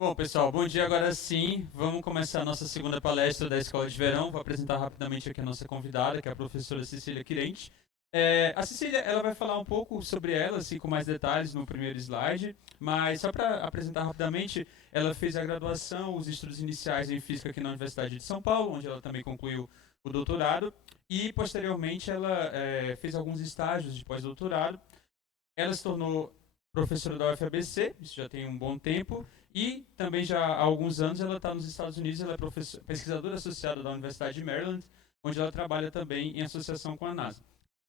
Bom, pessoal, bom dia agora sim. Vamos começar a nossa segunda palestra da Escola de Verão. Vou apresentar rapidamente aqui a nossa convidada, que é a professora Cecília Quirente. A Cecília, ela vai falar um pouco sobre ela, assim, com mais detalhes no primeiro slide, mas só para apresentar rapidamente, ela fez a graduação, os estudos iniciais em Física aqui na Universidade de São Paulo, onde ela também concluiu o doutorado, e posteriormente ela fez alguns estágios de pós-doutorado. Ela se tornou professora da UFABC, isso já tem um bom tempo, e também já há alguns anos ela está nos Estados Unidos, ela é pesquisadora associada da Universidade de Maryland, onde ela trabalha também em associação com a NASA.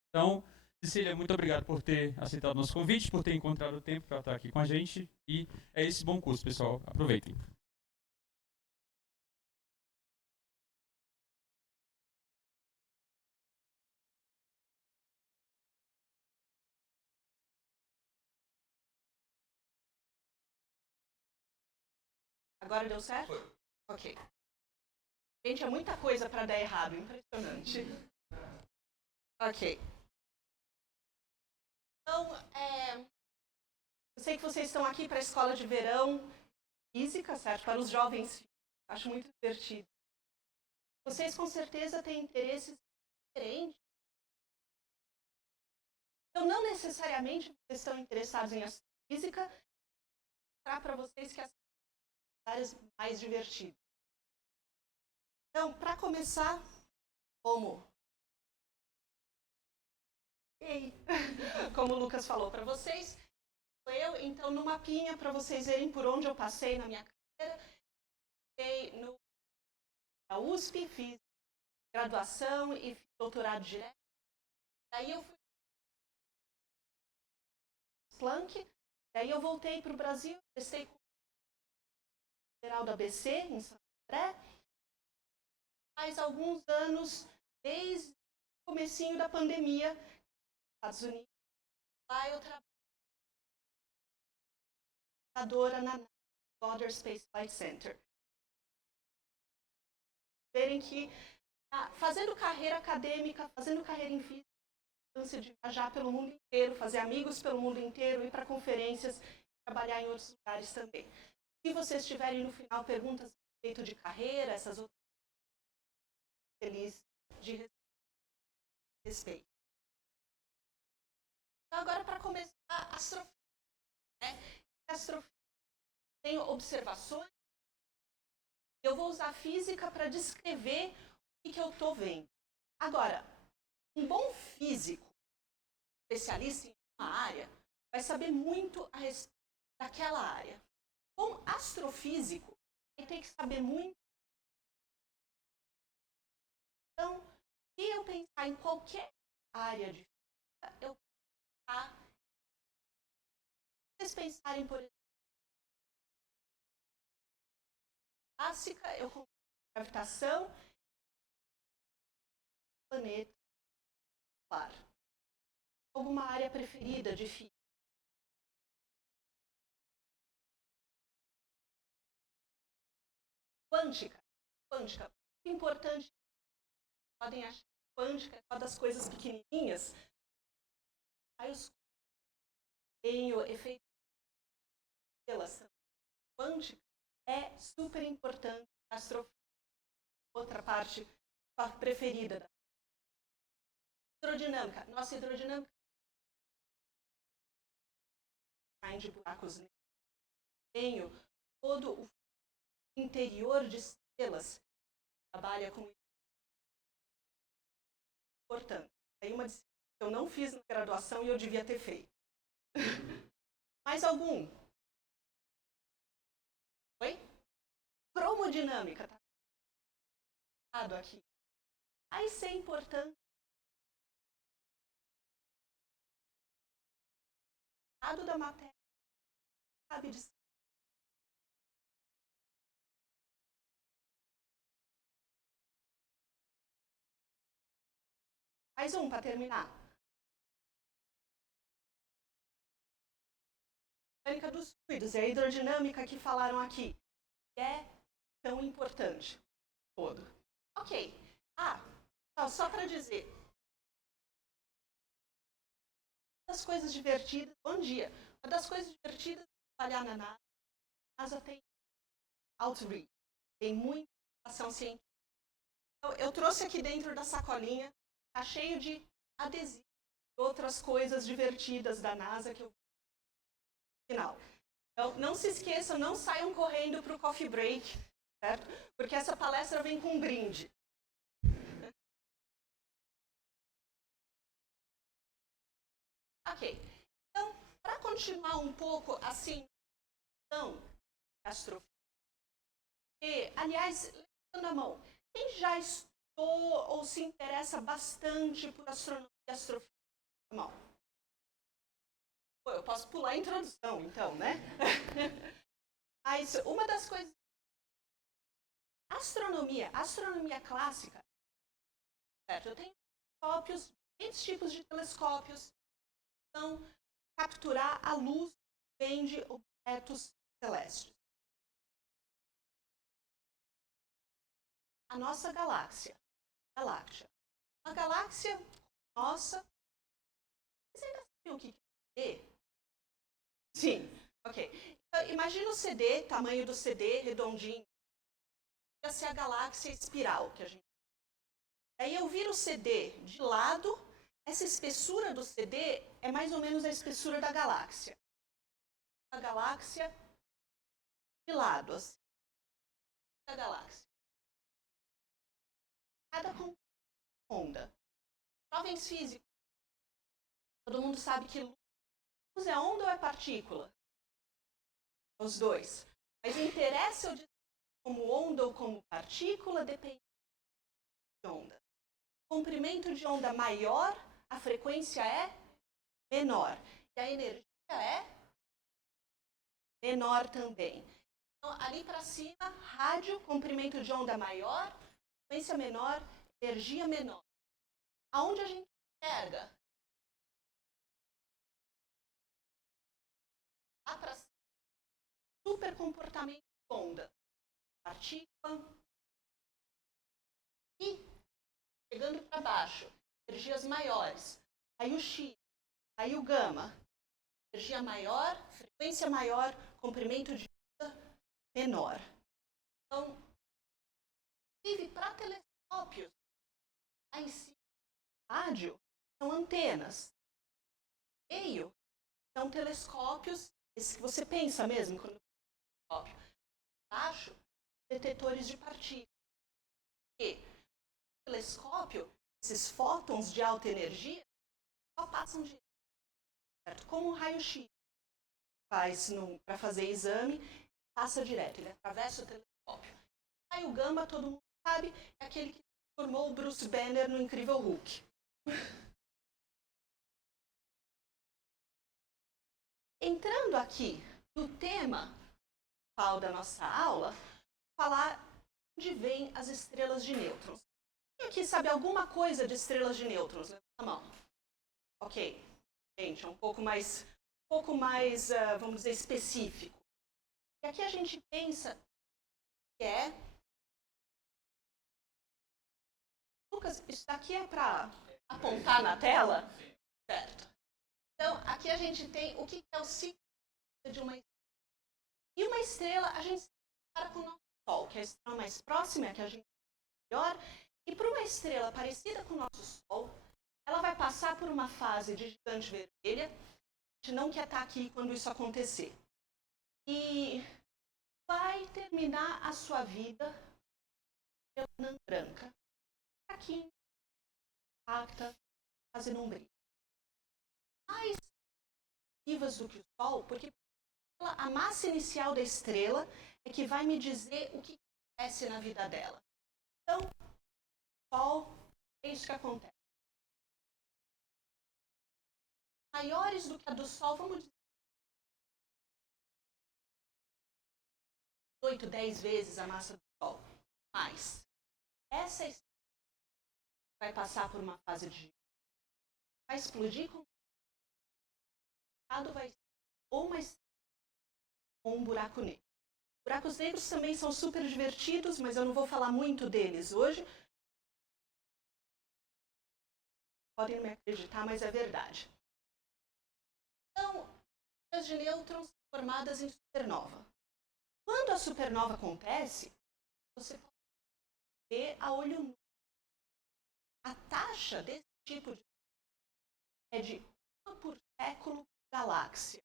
Então, Cecília, muito obrigado por ter aceitado o nosso convite, por ter encontrado o tempo para estar aqui com a gente, e é esse bom curso, pessoal. Aproveitem. Agora deu certo? Ok. Gente, é muita coisa para dar errado, impressionante. Ok. Então, eu sei que vocês estão aqui para a escola de verão física, certo? Para os jovens, acho muito divertido. Vocês com certeza têm interesses diferentes. Então, não necessariamente vocês estão interessados em física, mostrar para vocês que as áreas mais divertidas. Então, para começar, como Ei. Como o Lucas falou para vocês, então no mapinha para vocês verem por onde eu passei na minha carreira, passei na USP, fiz graduação e fiz doutorado direto. Daí eu fui para Planck, daí eu voltei para o Brasil, prestei com o Federal da ABC em São André. Faz alguns anos, desde o comecinho da pandemia, nos Estados Unidos, lá eu trabalhadora na Goddard Space Flight Center. Verem que fazendo carreira acadêmica, fazendo carreira em física, chance de viajar pelo mundo inteiro, fazer amigos pelo mundo inteiro, ir para conferências, trabalhar em outros lugares também. Se vocês tiverem no final perguntas a respeito de carreira, essas outras, feliz de respeito. Então, agora para começar, astrofísica. Astrofísica, tenho observações. Eu vou usar a física para descrever o que eu estou vendo. Agora, um bom físico, especialista em uma área, vai saber muito a respeito daquela área. Bom astrofísico, vai ter que saber muito. Então, se eu pensar em qualquer área de física, eu pensar. Se vocês pensarem, por exemplo, clássica, eu consigo gravitação, planeta, claro. Alguma área preferida de física? Quântica. Quântica. Importante. Podem achar que quântica é uma das coisas pequenininhas. Aí os tem o efeito de relação quântica é super importante na astrofísica. Outra parte preferida da hidrodinâmica. Nossa hidrodinâmica de buracos negros. Tenho todo o interior de estrelas que trabalha com importante. Aí uma disciplina que eu não fiz na graduação e eu devia ter feito. Mais algum? Oi? Cromodinâmica, tá aqui. Aí isso é importante. Lado da matéria, sabe disso. Mais um para terminar. Mecânica dos fluidos, é a hidrodinâmica que falaram aqui. É tão importante. Todo. Ok. Só para dizer. Uma das coisas divertidas. Bom dia. Uma das coisas divertidas de trabalhar na NASA tem outreach, tem muita informação científica. Então, eu trouxe aqui dentro da sacolinha, tá cheio de adesivos e outras coisas divertidas da NASA que eu vi no final. Então, não se esqueçam, não saiam correndo para o coffee break, certo? Porque essa palestra vem com um brinde. Ok. Então, para continuar um pouco assim, então, astrofísica. E, aliás, levantando a mão, quem já estudou ou se interessa bastante por astronomia e astrofísica? Mão. Pô, eu posso pular a introdução, então, né? Mas uma das coisas... Astronomia clássica, certo? Eu tenho telescópios, diferentes tipos de telescópios, então, capturar a luz que vem de objetos celestes. A nossa galáxia, uma galáxia nossa. Vocês ainda sabem o que é CD? Sim, ok. Então, imagina o CD, tamanho do CD, redondinho. Ia ser a galáxia espiral que a gente. Aí eu viro o CD de lado, essa espessura do CD é mais ou menos a espessura da galáxia. A galáxia de lado, assim. A galáxia. Cada onda. Jovens físicos. Todo mundo sabe que luz é onda ou é partícula? Os dois. Mas interessa eu dizer como onda ou como partícula, depende de onda. Comprimento de onda maior, a frequência é menor. E a energia é menor também. Então, ali para cima, rádio, comprimento de onda maior, frequência menor, energia menor. Aonde a gente enxerga? Lá para cima, super comportamento de onda. Partícula. E, chegando para baixo, energias maiores. Aí o X, aí o gama. Energia maior, frequência maior, comprimento de onda menor. Então, inclusive para telescópios, lá em cima, rádio, são antenas. Meio são telescópios, esses que você pensa mesmo quando telescópio. Embaixo, detetores de partículas. E o telescópio, esses fótons de alta energia, só passam direto, certo? Como um raio-x faz para fazer exame, passa direto, ele atravessa o telescópio. Aí o gama, todo mundo sabe, é aquele que formou o Bruce Banner no Incrível Hulk. Entrando aqui no tema principal da nossa aula, falar onde vêm as estrelas de nêutrons. Quem aqui sabe alguma coisa de estrelas de nêutrons? Levanta a mão. Ok. Gente, é um pouco mais vamos dizer, específico. E aqui a gente pensa que é... Lucas, isso daqui é para apontar na tela? Certo. Então, aqui a gente tem o que é o ciclo de uma estrela. E uma estrela, a gente se compara com o nosso Sol, que é a estrela mais próxima, que a gente é melhor. E para uma estrela parecida com o nosso Sol, ela vai passar por uma fase de gigante vermelha. A gente não quer estar aqui quando isso acontecer. E vai terminar a sua vida pela anã branca. Aqui, impacta, quase não brilha. Mais vivas do que o Sol, porque a massa inicial da estrela é que vai me dizer o que acontece na vida dela. Então, o Sol, é isso que acontece. Maiores do que a do Sol, vamos dizer, 8, 10 vezes a massa do Sol. Mas essa estrela vai passar por uma fase de... vai explodir com... vai ser ou uma estrela ou um buraco negro. Buracos negros também são super divertidos, mas eu não vou falar muito deles hoje. Podem não me acreditar, mas é verdade. Então, estrelas de nêutrons formadas em supernova. Quando a supernova acontece, você pode ver a olho nu. A taxa desse tipo de é de 1 por século por galáxia.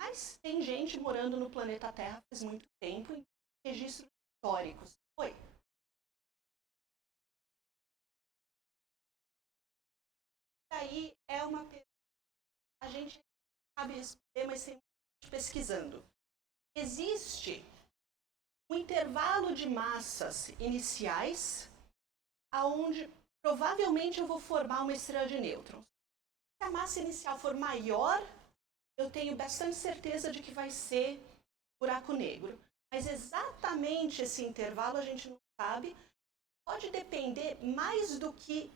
Mas tem gente morando no planeta Terra faz muito tempo em registros históricos. Oi. Aí é uma pergunta. A gente sabe responder, mas tem muita gente pesquisando. Existe um intervalo de massas iniciais aonde provavelmente eu vou formar uma estrela de nêutrons. Se a massa inicial for maior, eu tenho bastante certeza de que vai ser buraco negro. Mas exatamente esse intervalo a gente não sabe. Pode depender mais do que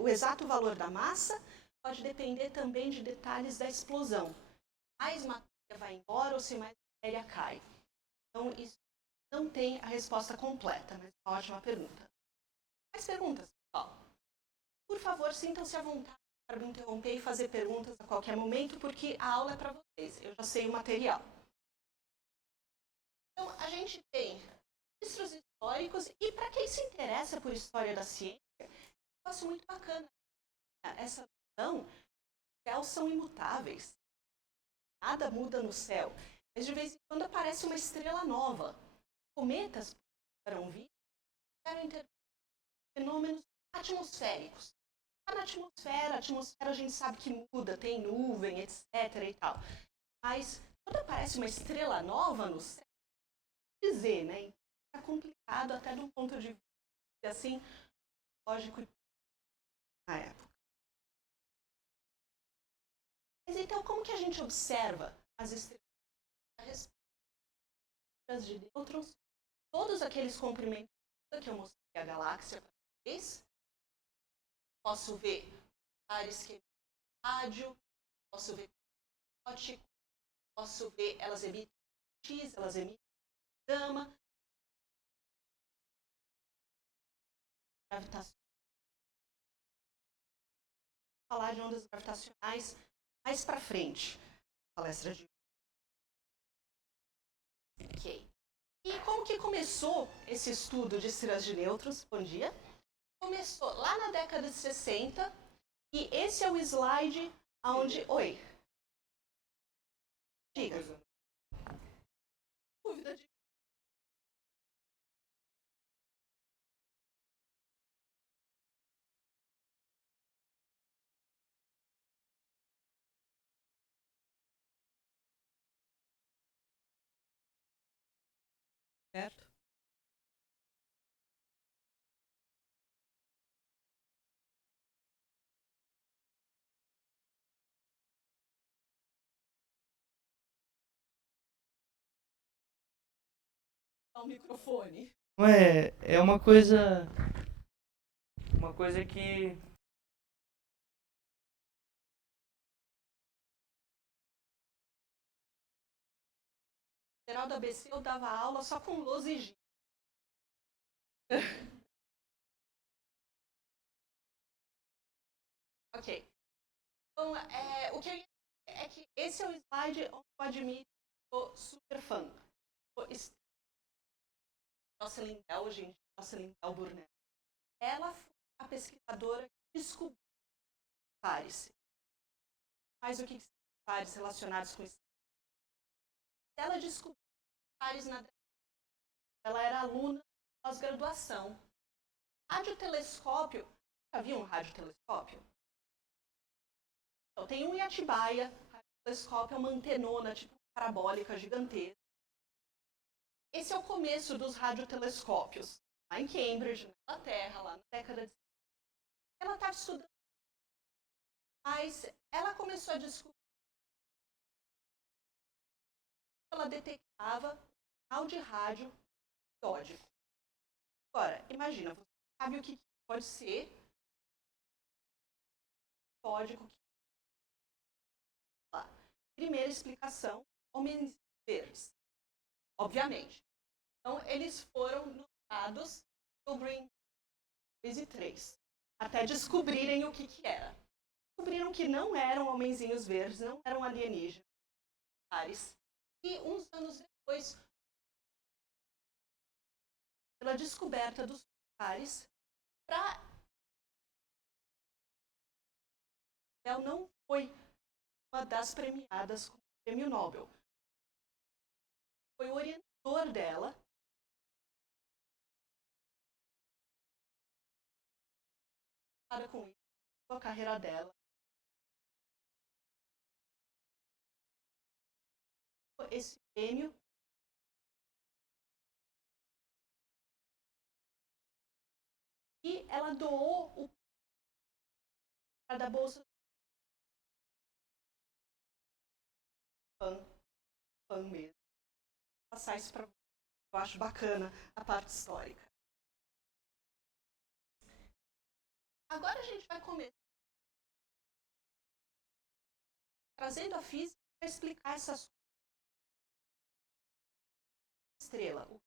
o exato valor da massa, pode depender também de detalhes da explosão. Mais matéria vai embora ou se mais matéria cai. Então, isso não tem a resposta completa, mas é uma ótima pergunta. Mais perguntas, pessoal? Por favor, sintam-se à vontade para me interromper e fazer perguntas a qualquer momento, porque a aula é para vocês, eu já sei o material. Então, a gente tem registros históricos, e para quem se interessa por história da ciência, é um negócio muito bacana. Essa visão, os céus são imutáveis. Nada muda no céu. Mas de vez em quando aparece uma estrela nova. Cometas poderão vir, interferir fenômenos atmosféricos. Está na atmosfera, a atmosfera a gente sabe que muda, tem nuvem, etc. e tal. Mas quando aparece uma estrela nova no céu, dizer, né? Está complicado até de um ponto de vista assim, lógico na época. Mas então, como que a gente observa as estrelas de nêutrons? Todos aqueles comprimentos que eu mostrei a galáxia para vocês. Posso ver áreas que emitem rádio, posso ver ótico, posso ver elas emitem X, elas emitem gama, gravitação. Vou falar de ondas gravitacionais mais para frente, palestra de ok. E como que começou esse estudo de estrelas de nêutrons? Bom dia. Começou lá na década de 60, e esse é o slide onde... Oi. Diga. Dúvida de... Certo? O microfone. É uma coisa. Uma coisa que. Geral da ABC eu dava aula só com lousa e giz. Ok. Então, o que eu ia dizer é que esse é o slide onde eu admito que sou super fã. Jocelyn Bell, gente, Jocelyn Bell Burnett. Ela foi a pesquisadora que descobriu pares. Mas o que são pares relacionados com isso? Ela descobriu pares na... Ela era aluna de pós-graduação. Radiotelescópio. Já viu um radiotelescópio? Então, tem um em Atibaia. Radiotelescópio é uma antenona, tipo parabólica gigantesca. Esse é o começo dos radiotelescópios. Lá em Cambridge, na Inglaterra, lá na década de... Ela estava estudando, mas ela começou a descobrir que ela detectava sinal de rádio periódico. Agora, imagina, você sabe o que pode ser periódico. Primeira explicação, homens verdes. Obviamente. Então, eles foram notados no Green 2 e 3, até descobrirem o que era. descobriram que não eram homenzinhos verdes, não eram alienígenas. E uns anos depois, pela descoberta dos pulsares, ela não foi uma das premiadas com o prêmio Nobel. Foi o orientador dela, com isso, a carreira dela. Esse prêmio e ela doou o da bolsa fã mesmo. Vou passar isso para você. Eu acho bacana a parte histórica. Agora a gente vai começar trazendo a física para explicar essas estrela. O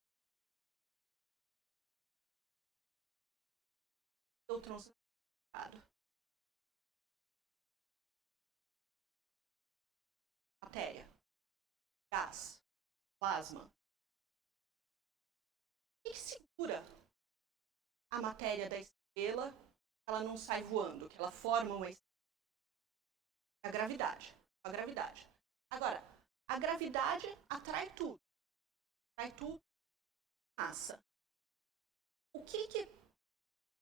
nêutrons matéria, gás, plasma. O que segura a matéria da estrela? Ela não sai voando, que ela forma uma estrela. A gravidade. A gravidade. Agora, a gravidade atrai tudo. Atrai tudo. Massa. O que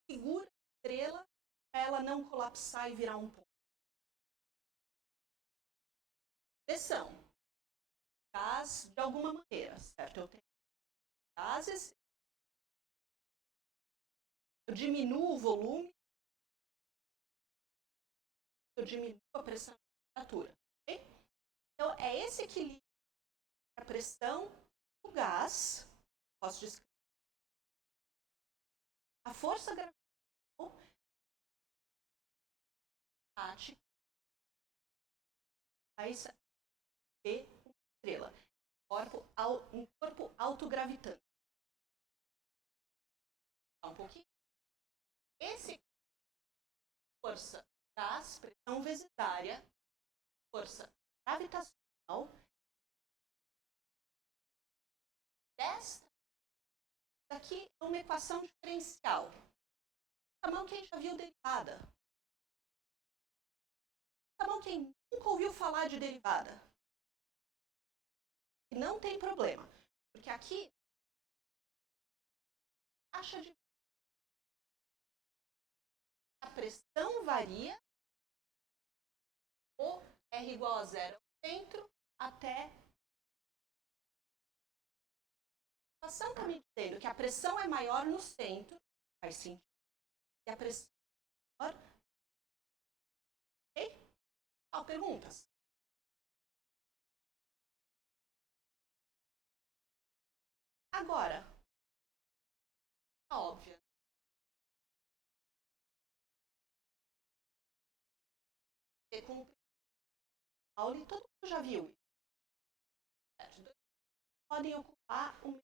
segura a estrela para ela não colapsar e virar um ponto? Pressão. Gás de alguma maneira, certo? Eu tenho gases. Eu diminuo o volume. Eu diminuo a pressão e a temperatura. Okay? Então, é esse equilíbrio entre a pressão do gás. Posso descrever. A força gravitacional vai ser uma estrela. Um corpo autogravitante. Um pouquinho. Esse força gás, pressão vezes área, força gravitacional. Esta daqui é uma equação diferencial. Tá bom quem já viu derivada? Tá bom quem nunca ouviu falar de derivada? E não tem problema, porque aqui a pressão varia, o R igual a zero no centro, até a equação está me dizendo que a pressão é maior no centro, faz sentido, e a pressão é maior. Ok? Perguntas? Agora, óbvio. Com Pauli, todo mundo já viu. Podem ocupar o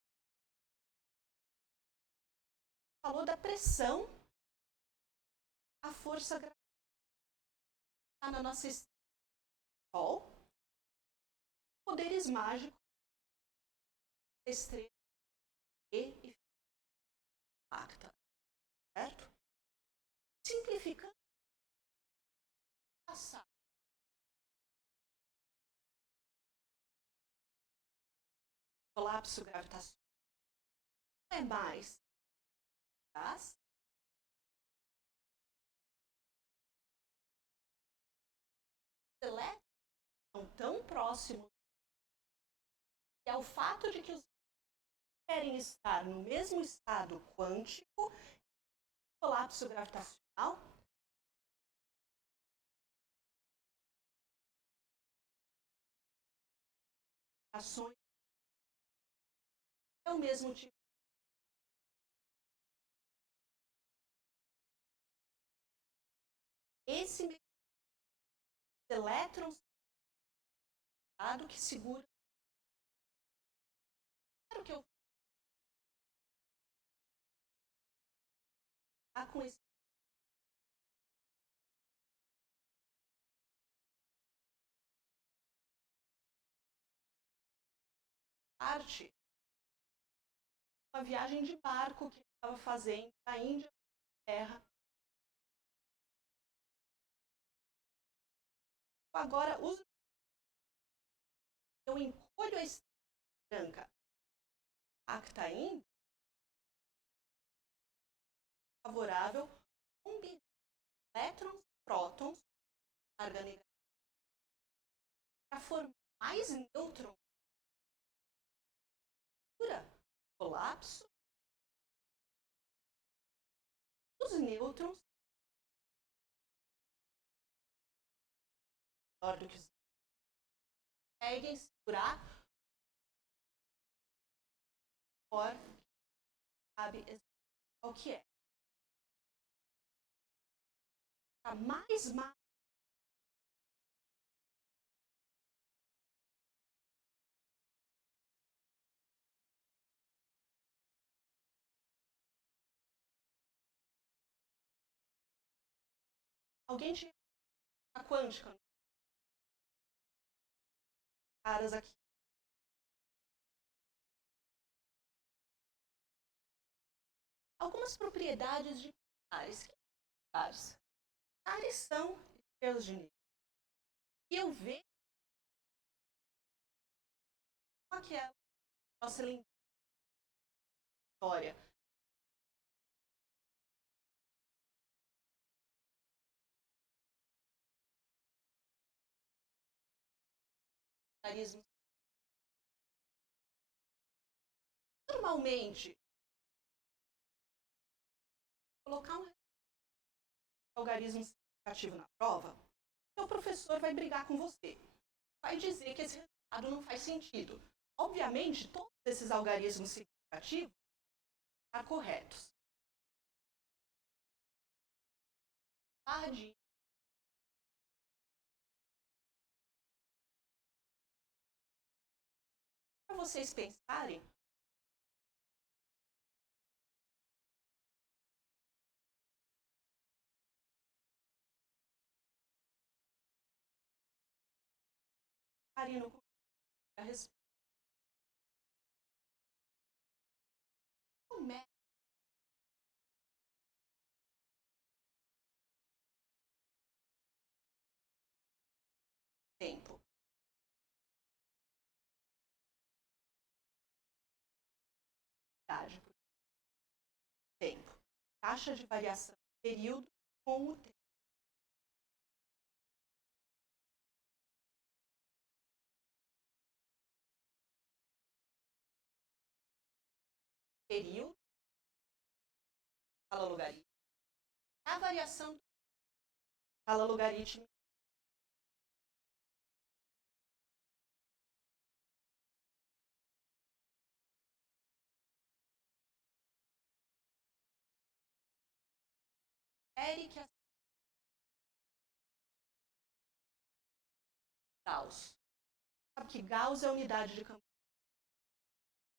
falou da pressão, a força gravitacional na nossa Sol, poderes mágicos, estrela e impacta, certo? Simplificando, passar. Colapso gravitacional não é mais gás, os elétrons estão tão próximos que é o fato de que os querem estar no mesmo estado quântico, colapso gravitacional, ações é o mesmo tipo. Esse elétrons que segura. Claro que eu com esse parte uma viagem de barco que ele estava fazendo da Índia para a Terra. Agora, eu encolho a estrela branca, acta índice, favorável, combina elétrons, prótons, carga negativa, para formar mais nêutrons, colapso, os nêutrons, menor do que os conseguem segurar por sabe o que é. A mais alguém tinha a quântica, caras aqui. Algumas propriedades de pares. Que pares? Pares são estrelas de nível. E eu vejo aquela nossa história. Normalmente, colocar um algarismo significativo na prova, o professor vai brigar com você. Vai dizer que esse resultado não faz sentido. Obviamente, todos esses algarismos significativos estão corretos. Para vocês pensarem, no a respeito. Como é tempo? Tempo. Taxa de variação do período com o tempo. Período, escala logarítmica. A variação do escala logarítmica. Que Gauss. Sabe que Gauss é a unidade de campo?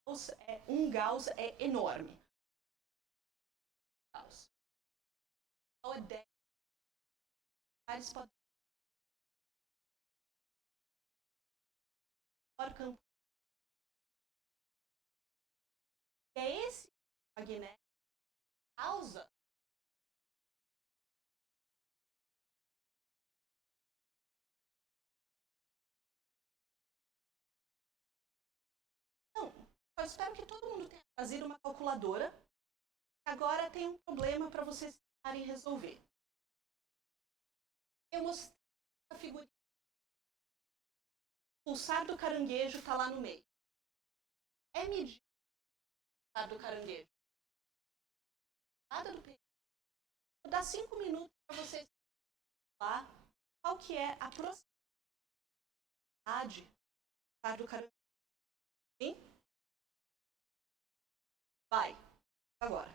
Gauss é enorme. Gauss. Então é 10 pares por campo. E é esse magnético que causa eu espero que todo mundo tenha trazido uma calculadora. Agora tem um problema para vocês tentarem resolver. Eu mostrei a figurinha. O pulsar do caranguejo está lá no meio. É medir o pulsar do caranguejo. Nada do período. Vou dar 5 minutos para vocês lá qual que é a proximidade do pulsar do caranguejo. Sim? Vai. Agora.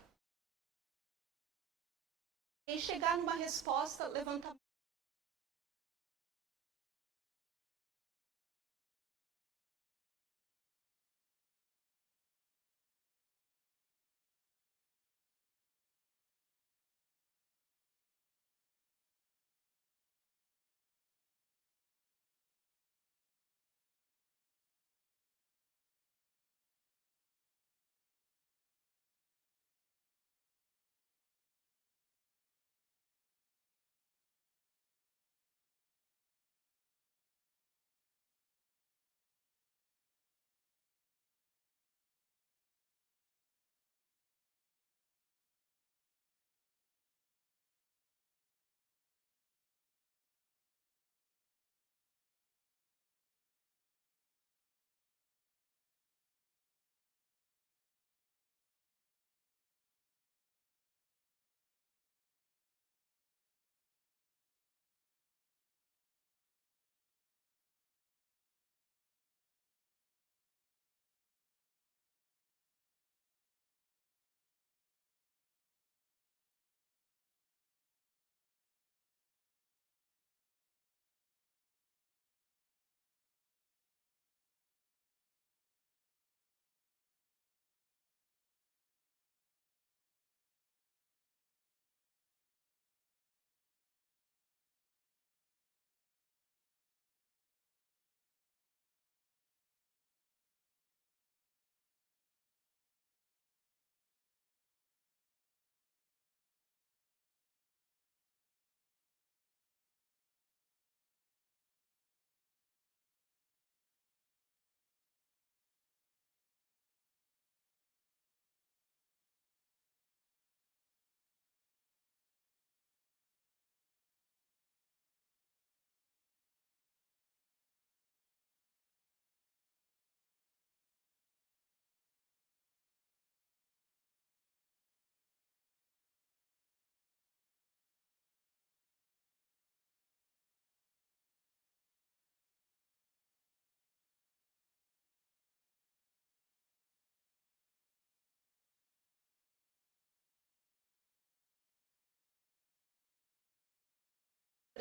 Quem chegar numa resposta, levanta a mão.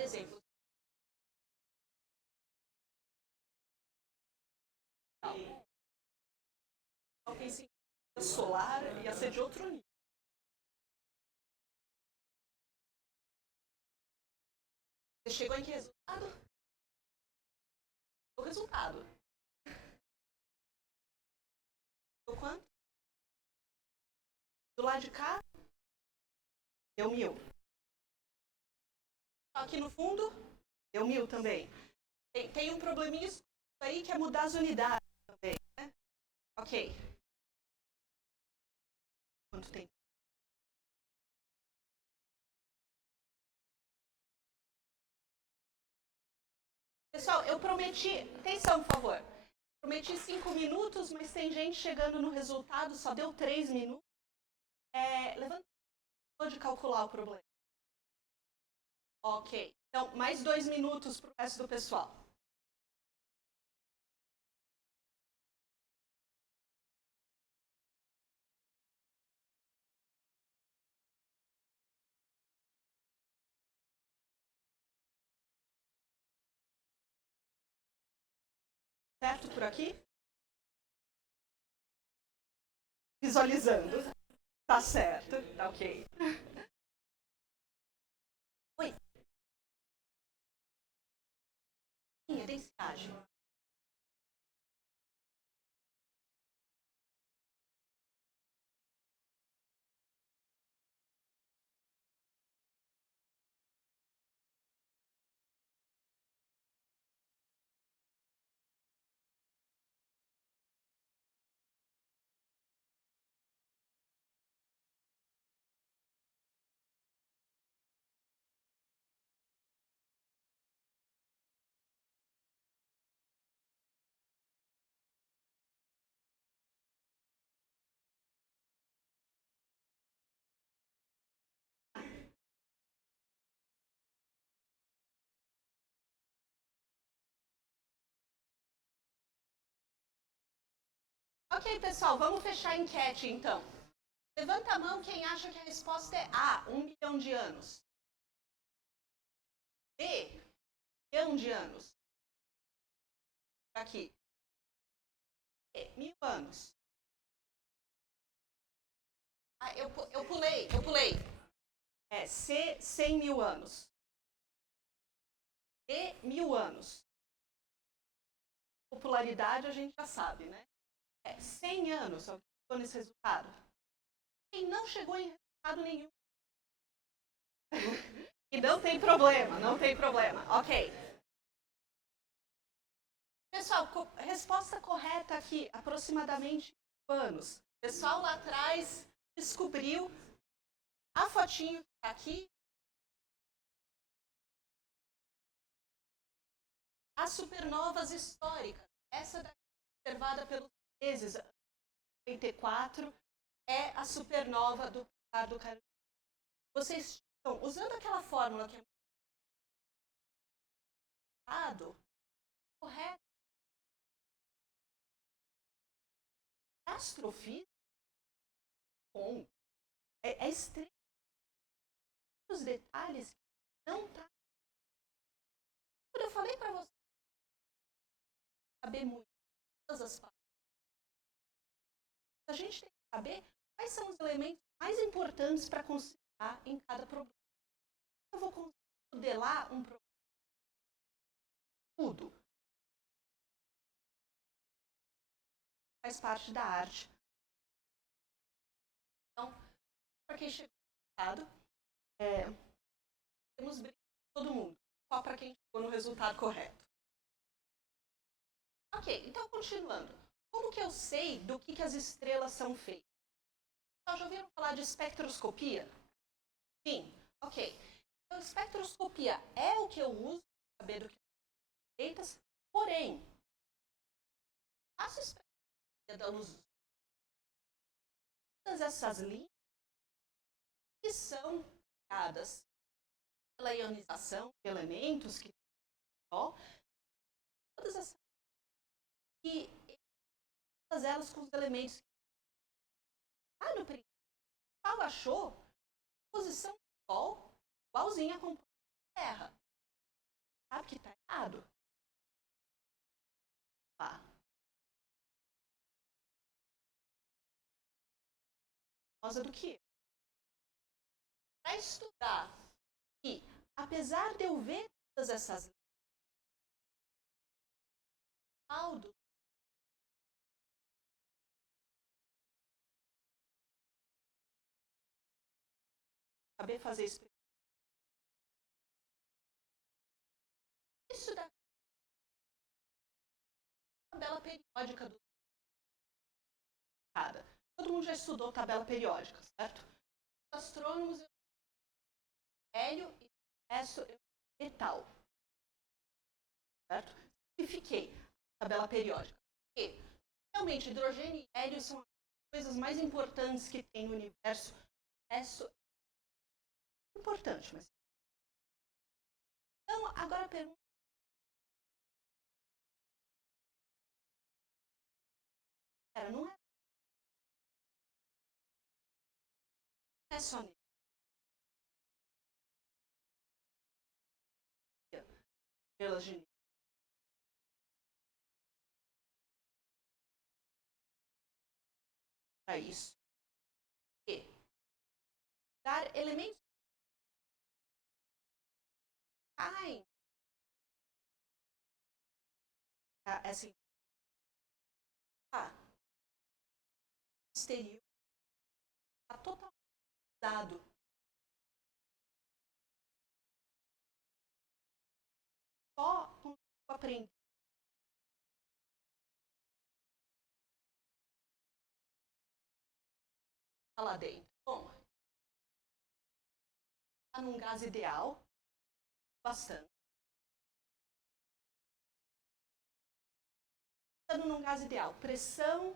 exemplo, eu pensei que solar ia ser de outro nível. Você chegou em que resultado? O resultado. Deu quanto? Do lado de cá, deu 1000. Aqui no fundo, deu 1000 também. Tem um probleminha aí que é mudar as unidades também, né? Ok. Quanto tempo? Pessoal, eu prometi... Atenção, por favor. Prometi 5 minutos, mas tem gente chegando no resultado, só deu 3 minutos. Levanta de calcular o problema. Ok. Então, mais 2 minutos para o resto do pessoal. Certo por aqui? Visualizando. Tá certo. Tá ok. Oi. Densidade. Ok, pessoal, vamos fechar a enquete, então. Levanta a mão quem acha que a resposta é A, 1 bilhão de anos. B, 1 bilhão de anos. Aqui. E, 1000 anos. Ah, eu pulei. C, 100 mil anos. D, 1000 anos. Popularidade a gente já sabe, né? 100 anos, alguém chegou nesse resultado. Quem não chegou em resultado nenhum. E não tem problema, não tem problema. Ok. Pessoal, resposta correta aqui, aproximadamente 1 anos. O pessoal lá atrás descobriu a fotinho que está aqui. As supernovas históricas. Essa daqui observada pelos chineses, 94, é a supernova do Ricardo Caruso. Vocês estão usando aquela fórmula que é correto. Astrofísica bom. É extremo. Os detalhes que não tá. Quando eu falei para você saber muito todas as partes, a gente tem que saber quais são os elementos mais importantes para considerar em cada problema. Eu vou conseguir modelar um problema. Tudo faz parte da arte. Então, para quem chegou no resultado, temos brinde todo mundo, só para quem chegou no resultado correto. Ok, então continuando. Como que eu sei do que as estrelas são feitas? Já ouviram falar de espectroscopia? Sim, ok. Então, espectroscopia é o que eu uso para saber do que são feitas, porém, faço espectroscopia da luz. Todas essas linhas que são criadas pela ionização de elementos que todas essas e todas elas com os elementos no princípio achou a posição do Sol igualzinha à composição da Terra. sabe que está errado. Tá. Por causa do quê? Para estudar que, apesar de eu ver todas essas leis, saber fazer isso da tabela periódica do cada. Todo mundo já estudou tabela periódica, certo? Os astrônomos, hélio e resto metal, certo? Simplifiquei a tabela periódica. Porque realmente hidrogênio e hélio são as coisas mais importantes que tem no universo. O resto é importante, mas então agora a pergunta não é só nisso. Estrelas de para isso. E dar elementos que caem assim, exterior está totalmente dado. Só quando eu aprendi lá dentro. Bom, está num gás ideal, bastante. Estando num gás ideal, pressão,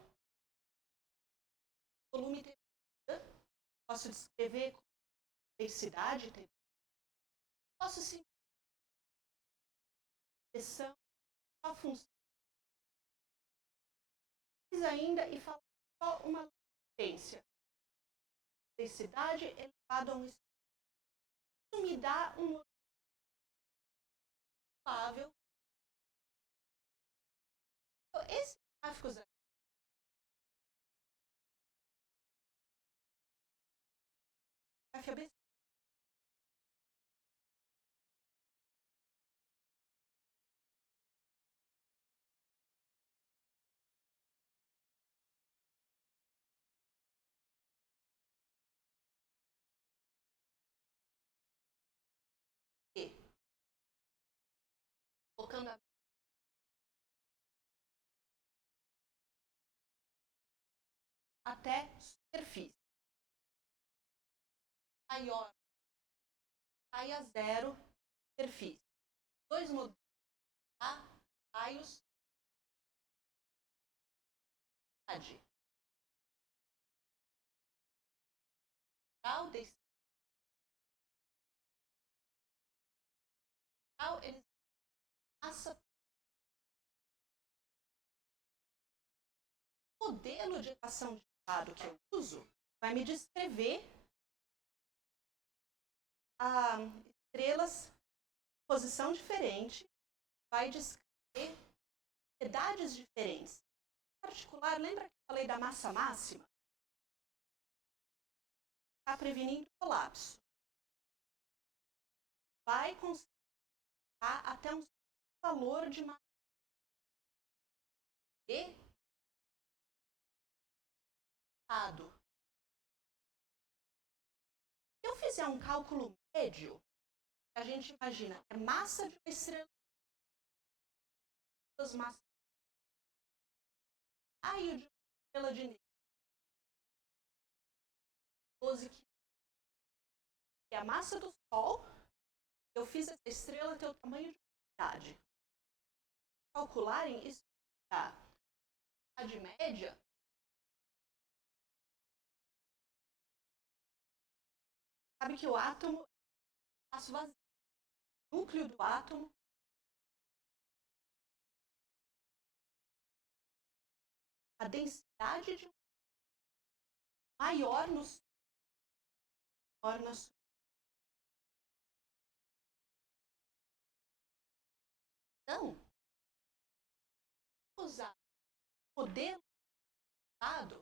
volume e temperatura. Posso descrever com densidade e temperatura. Posso sim pressão, só função. Ainda e falar só uma potência. Densidade elevada a um isso me dá um estável. Então, esses gráficos aqui FABC colocando até superfície. Maior, cai a zero, superfície. Dois modelos, raios, grau de eles massa. O modelo de equação de estado que eu uso vai me descrever estrelas, posição diferente, vai descrever idades diferentes. Em particular, lembra que eu falei da massa máxima? Está prevenindo colapso. Vai conseguir até um valor de massa. E se eu fizer um cálculo médio, a gente imagina a massa de uma estrela, das massas, raio de uma estrela de neve, 12 kg. E a massa do Sol, eu fiz essa estrela ter o tamanho de uma cidade. Calcularem isso, a de média, sabe que o átomo é um espaço vazio. O núcleo do átomo a densidade de maior no maior na Então, usar modelo dado,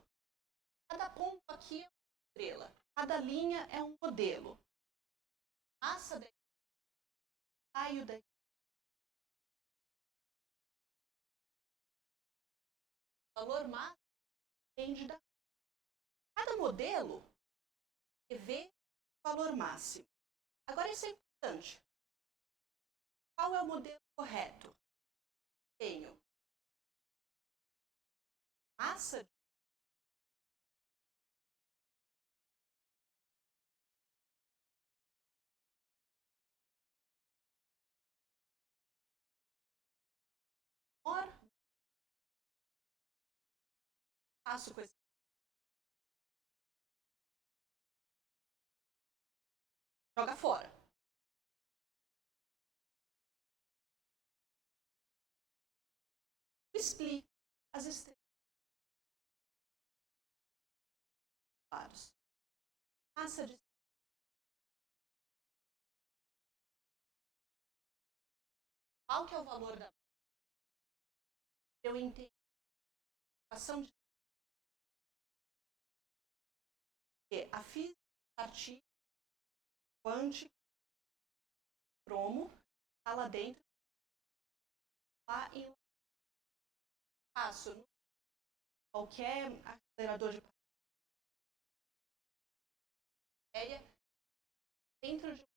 cada ponto aqui é uma estrela, cada linha é um modelo. Massa daqui, raio daqui. O valor máximo depende da. Cada modelo prevê o valor máximo. Agora isso é importante. Qual é o modelo correto? Tenho massa de menor, faço com esse. Joga fora. Explico as estrelas. Massa de. Qual que é o valor da. Eu entendo a equação de. A física partícula quântica, cromo, está lá dentro, lá em faço qualquer acelerador de matéria dentro de.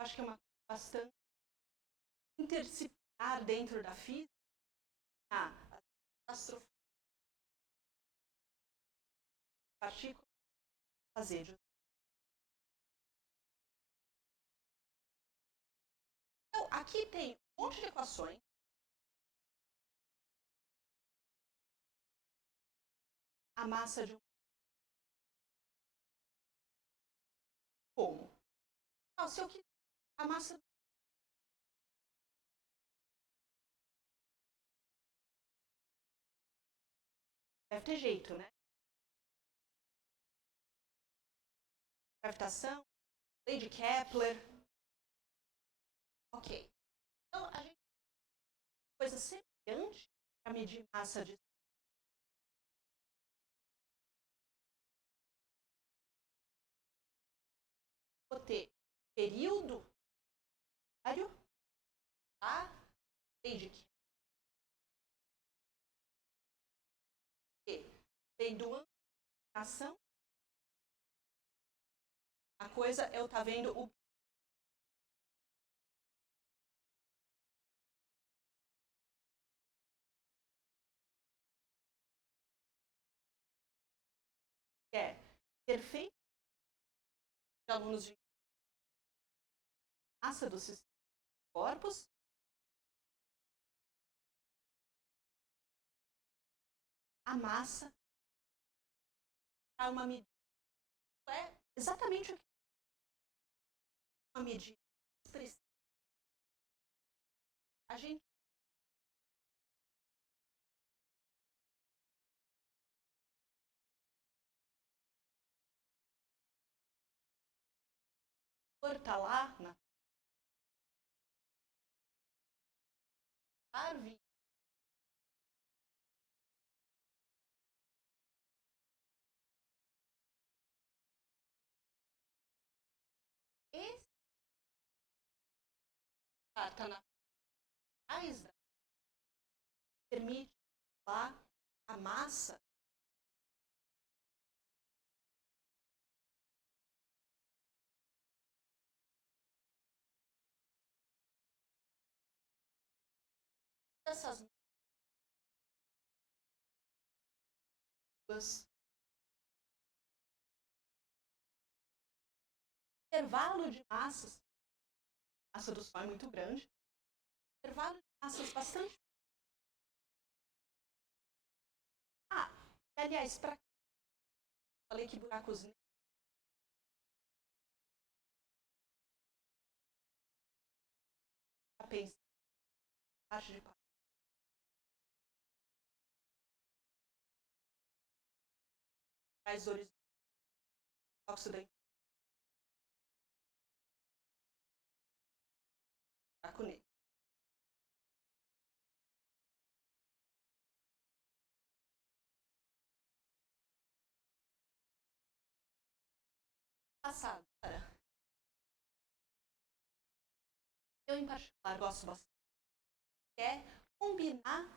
Acho que é uma coisa bastante interdisciplinar dentro da física. Astrofísica, partículas, fazer. Então, aqui tem um monte de equações. A massa de um. Como? Não, se eu quiser a massa. Deve ter jeito, né? Gravitação, lei de Kepler. Ok. Então, a gente tem coisa semelhante para medir massa de. Vou ter período, tá? Lei de Kepler. Lei do ângulo de ação. A coisa é eu estar vendo o. É perfeito de alunos de massa do sistema de corpos. A massa para uma medida. É exatamente o que uma medida expressiva. A gente está lá na árvore. Esse está na raiz da. Permite lá a massa. Essas duas. Intervalo de massas. A massa do Sol é muito grande. Intervalo de massas bastante. Aliás, para. Falei que buracos negros. Para pensar. Parte de trás horizontal. Oxidante. Passado, cara. Eu, em particular, gosto bastante. Que é combinar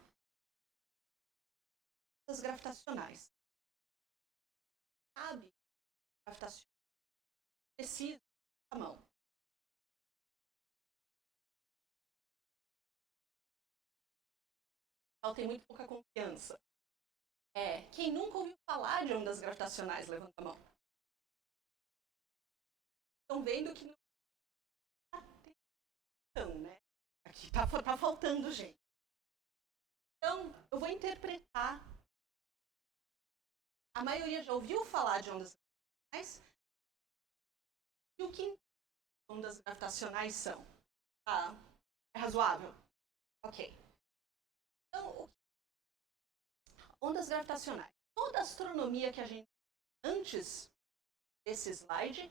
as gravitacionais. Sabe? Gravitacional. Preciso da mão. Ela tem muito pouca confiança. Quem nunca ouviu falar de ondas gravitacionais, levanta a mão. Estão vendo que não tem atenção, né? Aqui tá faltando gente. Então, eu vou interpretar. A maioria já ouviu falar de ondas gravitacionais? E o que ondas gravitacionais são? Tá? É razoável? Ok. Então, ondas gravitacionais. Toda a astronomia que a gente antes desse slide,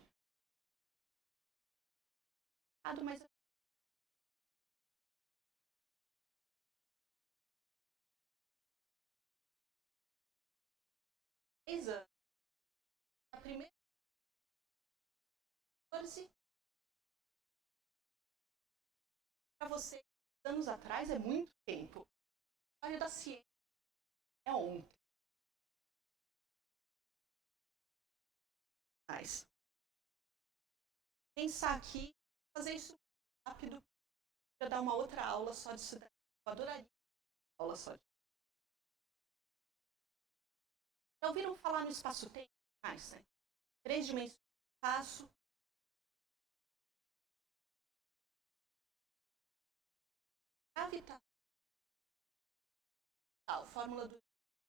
mas a primeira 14 para você anos atrás é muito tempo. A história da ciência é ontem. Mas pensar aqui, fazer isso rápido, para dar uma outra aula só disso daí. Eu adoraria uma aula só disso. Já ouviram falar no espaço-tempo? Einstein. 3 dimensões do espaço. Gravitação. Fórmula do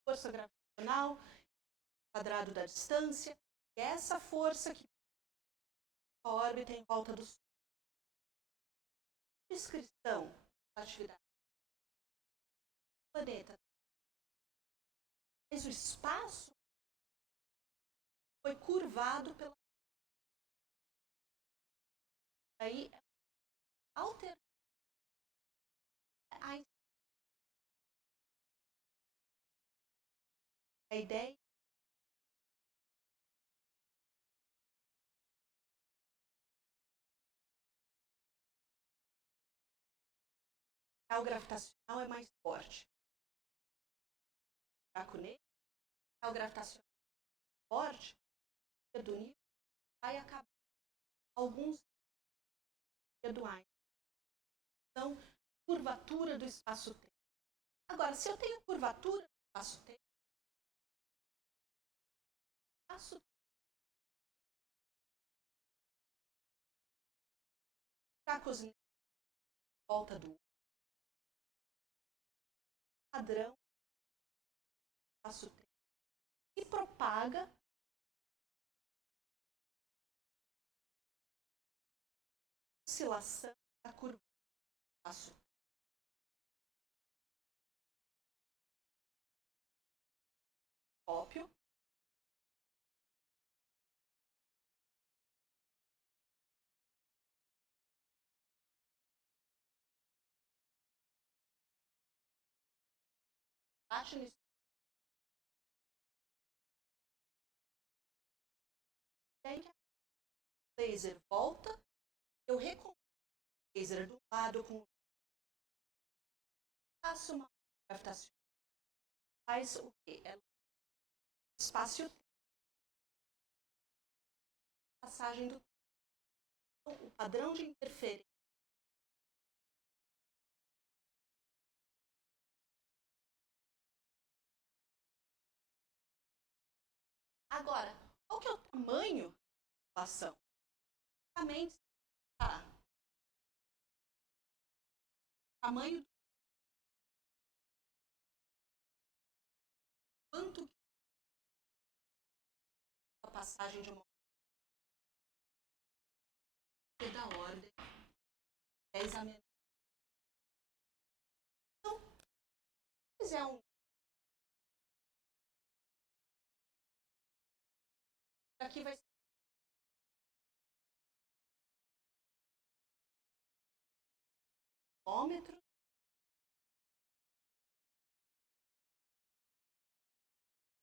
força gravitacional, quadrado da distância. E essa força que a órbita em volta do Sol. Descrição da atividade do planeta. Mas o espaço foi curvado pela. Aí, alterar a ideia que o gravitacional é mais forte. Buraco negro, o gravitacional é forte, do nível vai acabar alguns do Einstein. Então, curvatura do espaço-tempo. Agora, se eu tenho curvatura do espaço-tempo, buracos negros em volta do padrão do espaço-tempo se propaga oscilação da curva do espaço-tempo. Óbvio. Bate nisso. E aí o laser volta, eu recomendo o laser do lado com faço uma gravitação. Faz o quê? É espaço passagem do tempo. O padrão de interferência agora, qual que é o tamanho da ação? Exatamente tamanho quanto a passagem de uma da ordem 10 a menos. Então, se fizer aqui vai ser quilômetro,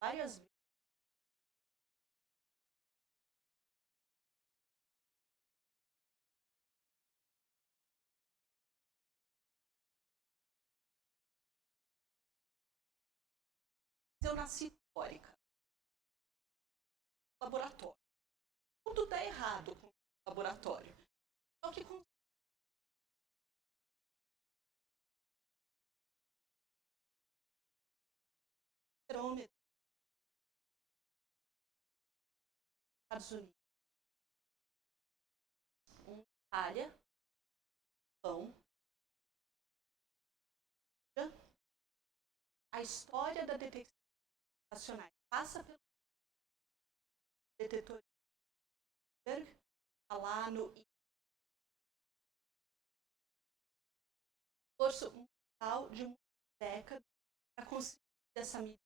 várias vezes. eu nasci teórica. Laboratório. Tudo dá errado com o laboratório. Só que com terômetro, Estados Unidos, Itália, Japão, a história da detecção racionais passa pelo detetor lá no esforço mundial de uma década para conseguir essa medida.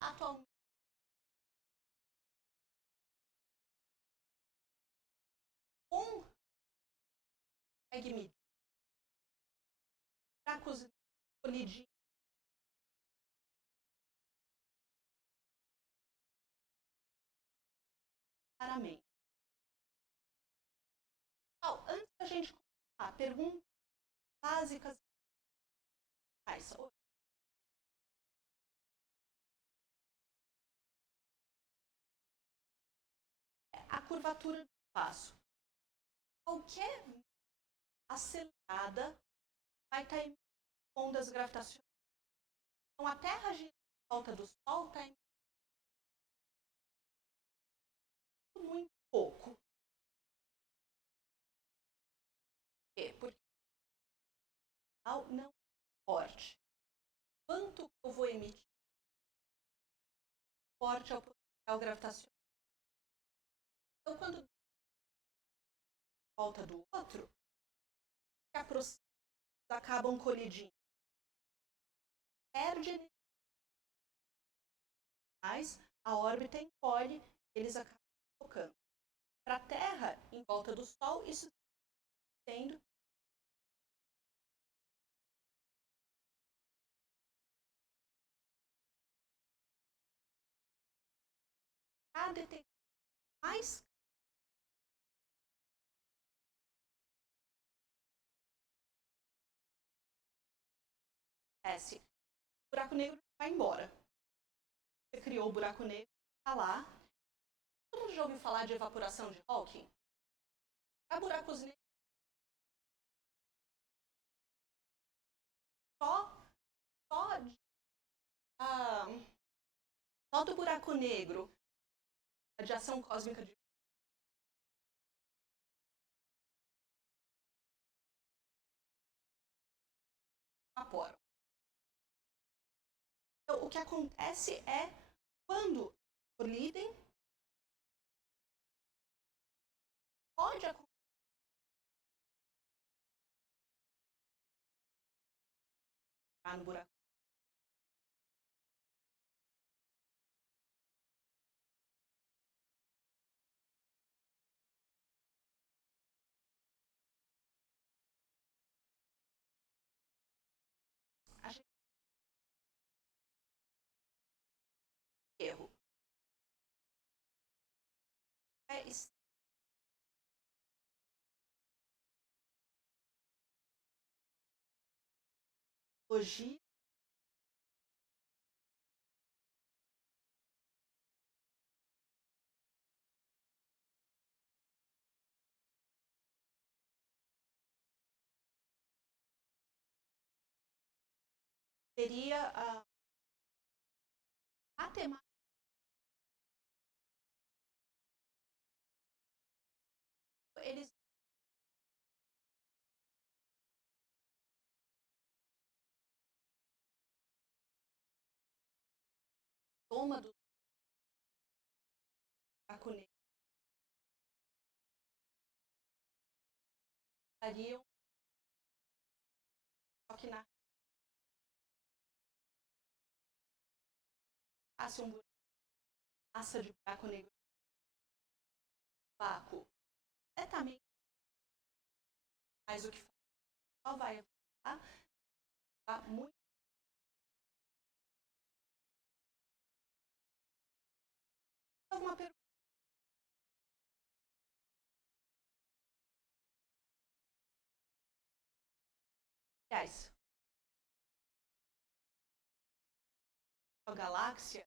Atualmente, com consegue medir para colidir claramente. Então, antes da gente começar, perguntas básicas. A curvatura do espaço. Qualquer acelerada vai estar em ondas gravitacionais. Então, a Terra gira em volta do Sol está em muito pouco. Por quê? Porque o não é forte. Quanto eu vou emitir forte é o potencial gravitacional. Então, quando volta do outro, acabam colidindo. Perde energia, mas a órbita encolhe, eles acabam tocando. Para a Terra, em volta do Sol, isso tendo a detecção mais acontece. O buraco negro vai embora. Você criou o buraco negro, está lá. Todo mundo já ouviu falar de evaporação de Hawking? Há buracos negros só do buraco negro, a radiação cósmica de evapora. Então, o que acontece é, quando colidem, pode acontecer no buraco. A gente erro. É logia seria a matemática. Eles toma do buraco negro fariam só que na massa de buraco negro vácuo completamente, mas o que só vai evaporar muito. Alguma pergunta? Aliás, a galáxia.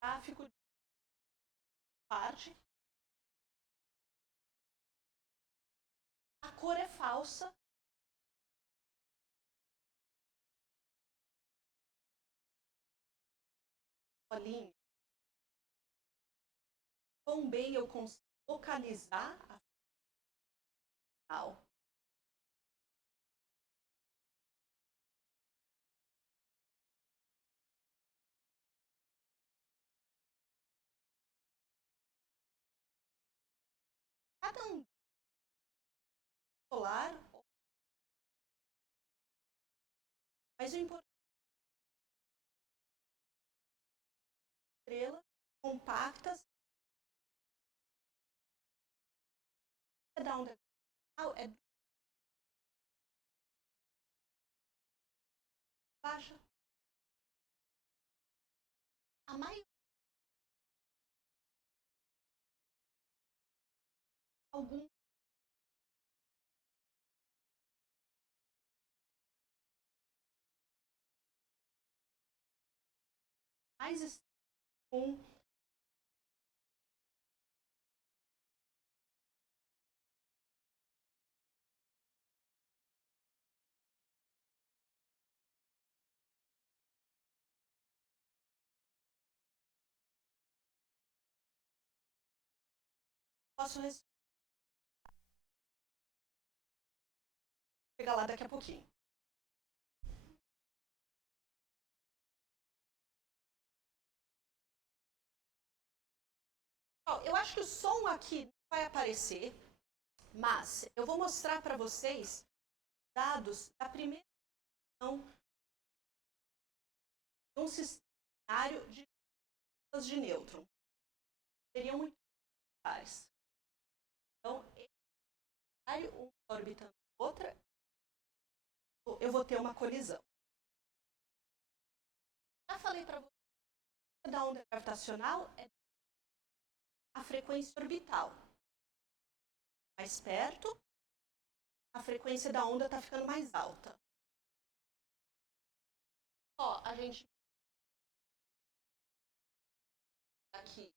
Gráfico de parte. A cor é falsa. Bolinha. Quão bem eu consigo localizar a final. Cada solar, mas o importante é estrelas compactas. Da onda é baixa. A maioria, algum mais com posso chegar lá daqui a pouquinho. Bom, eu acho que o som aqui não vai aparecer, mas eu vou mostrar para vocês dados da primeira versão de um cenário de nêutron. Seriam muito pares. Então, um orbitando outra, eu vou ter uma colisão. Já falei para você da onda gravitacional é a frequência orbital. Mais perto, a frequência da onda está ficando mais alta. Ó, a gente aqui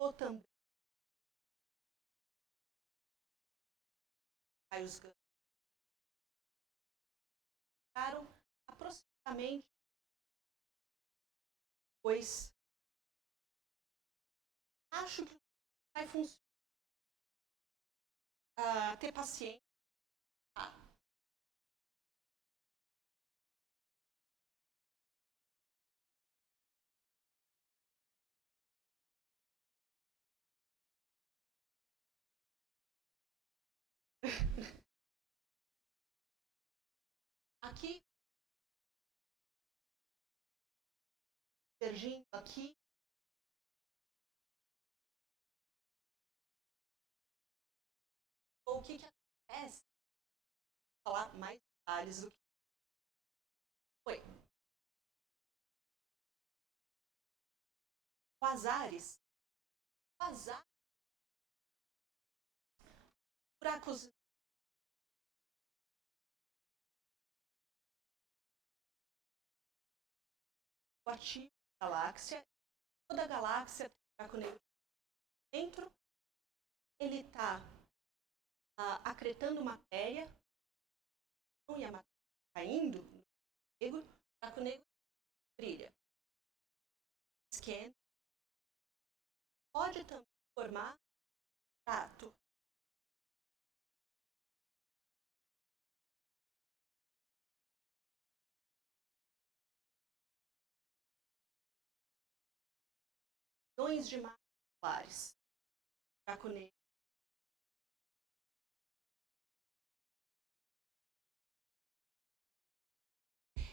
ou também raios gama ficaram aproximadamente pois acho que vai funcionar. Ter paciência. Aqui, divergindo aqui, o que acontece? Vou falar mais detalhes do que foi. Quasares, buracos ativo da galáxia. Toda galáxia tem um buraco negro dentro. Ele está acretando matéria, e a matéria caindo no negro, o buraco negro brilha. Esquenta. Pode também formar jato. Milhões de massas solares. Buraco negro.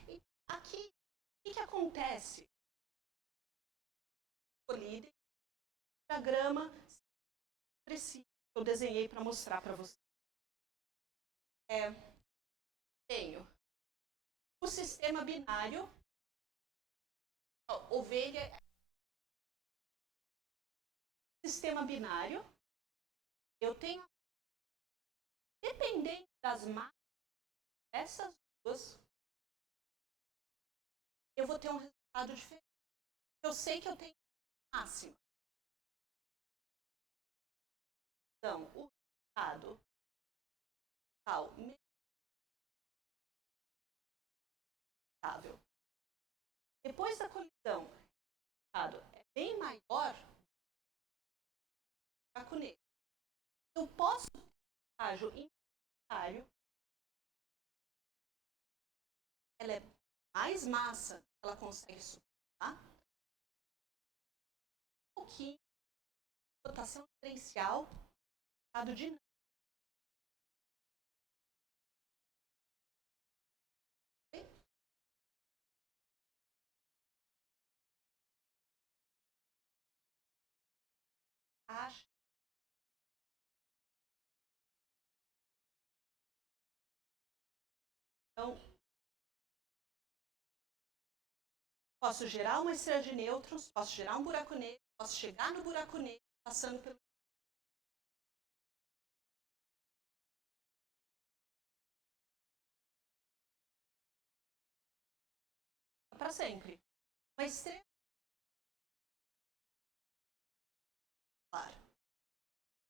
E aqui, o que acontece? Colidem. Diagrama preciso que eu desenhei para mostrar para vocês. Tenho O sistema binário, ovelha, sistema binário, eu tenho, dependendo das marcas dessas duas, eu vou ter um resultado diferente. Eu sei que eu tenho máxima. Então, o resultado tal estável. Depois da colisão, o resultado é bem maior do buraco negro. Eu posso ter um estágio intermediário, ela é mais massa, ela consegue suportar um pouquinho de rotação diferencial, estado dinâmico. Acho. Então, posso gerar uma estrela de nêutrons, posso gerar um buraco negro, posso chegar no buraco negro passando pelo. Para sempre. Uma estrela. Claro.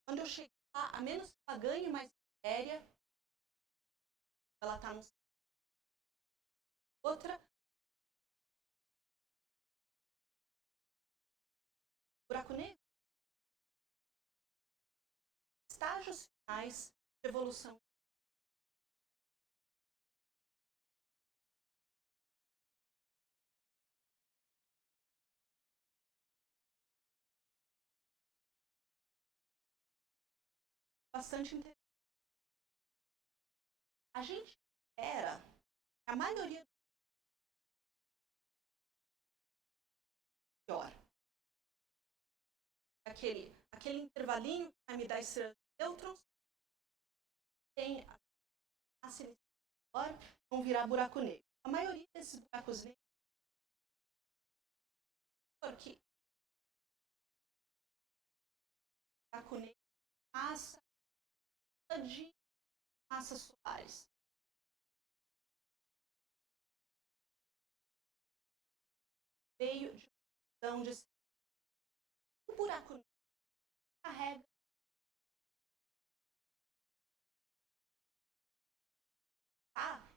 Quando eu chegar lá, a menos que ela ganhe mais matéria, ela está no. Outra. Buraco negro. Estágios finais de evolução. Bastante interessante. A gente espera que a maioria do pior. Aquele intervalinho que vai me dar estrelas de nêutrons tem a massa inicial, vão virar buraco negro. A maioria desses buracos negros porque buraco negro massa de massas solares. Veio de uma fusão de o buraco negro carrega tá?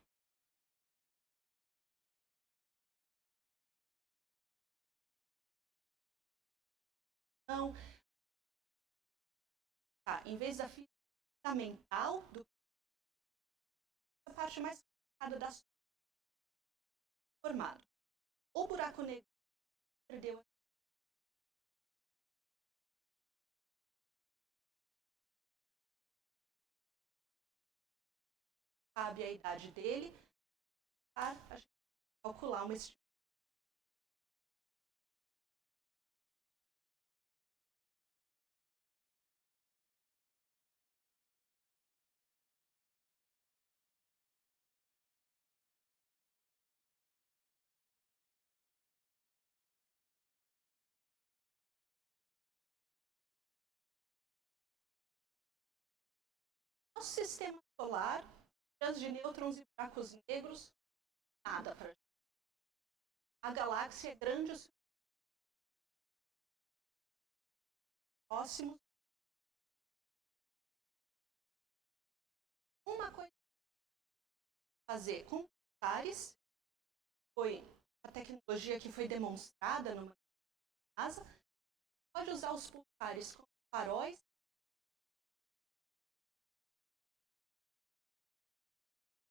Então, tá, em vez da física fundamental do a parte mais complicada da formado. O buraco negro perdeu a sabe a idade dele, para a gente calcular uma estimativa. Nosso sistema solar, estrelas de nêutrons e buracos negros, nada para a gente. A galáxia é grande o suficiente. Próximo. Uma coisa a fazer com pulsares foi a tecnologia que foi demonstrada numa NASA. Pode usar os pulsares como faróis.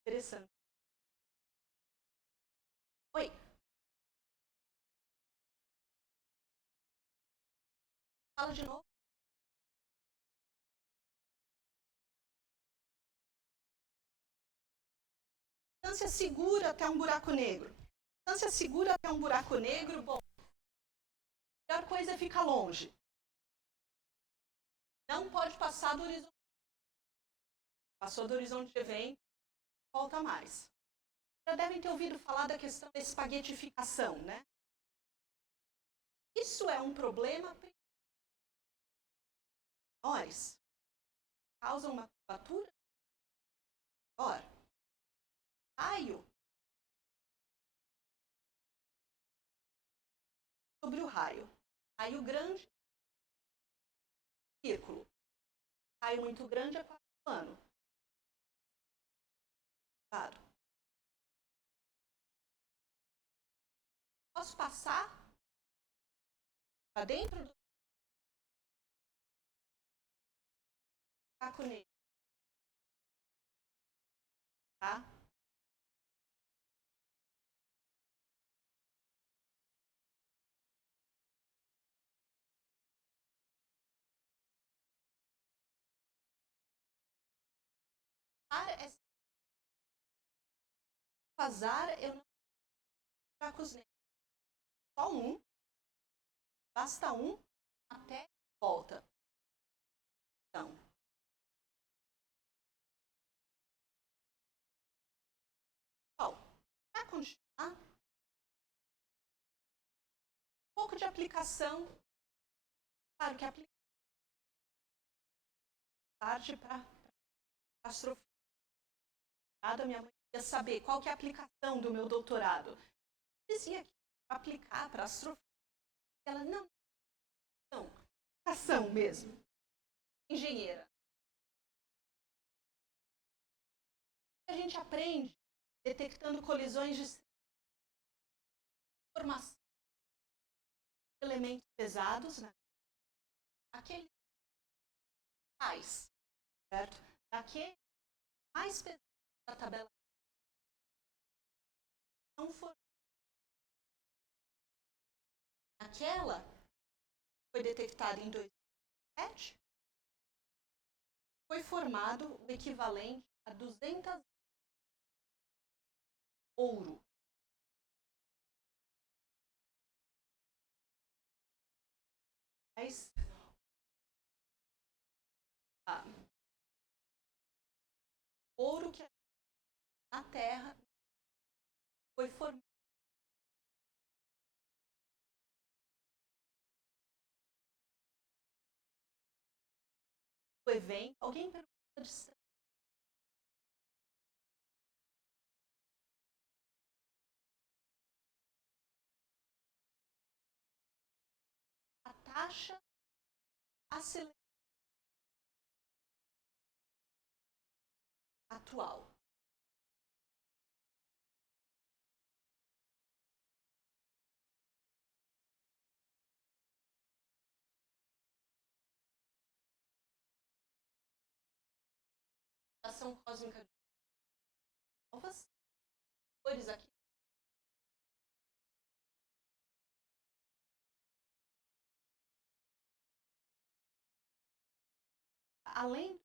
Interessante. Oi. Fala de novo. Distância segura até um buraco negro. Distância segura até um buraco negro, bom, a melhor coisa é ficar longe. Não pode passar do horizonte. Passou do horizonte de evento, volta mais. Já devem ter ouvido falar da questão da espaguetificação, né? Isso é um problema menores. Causa uma curvatura maior. Raio sobre o raio. Raio grande, círculo. Raio muito grande é quase plano. Claro. Posso passar para dentro do buraco negro, tá? Quasar, eu não buracos negros. Só um. Basta um até volta. Então, para continuar, um pouco de aplicação. Claro que aplicar tarde para astrofísica. Minha mãe queria saber qual que é a aplicação do meu doutorado. Eu dizia que aplicar para astrofísica. Ela, não, aplicação mesmo. Engenheira. A gente aprende detectando colisões de formação de elementos pesados, né? Aqueles mais, certo? Aquele mais pesado da tabela não for. Aquela foi detectada em 2007, foi formado o equivalente a 200 ouro. Mas, ouro que na Terra foi formado. O evento, alguém pergunta de a taxa acelerada atual. Ação cósmica de novas cores aqui. Além do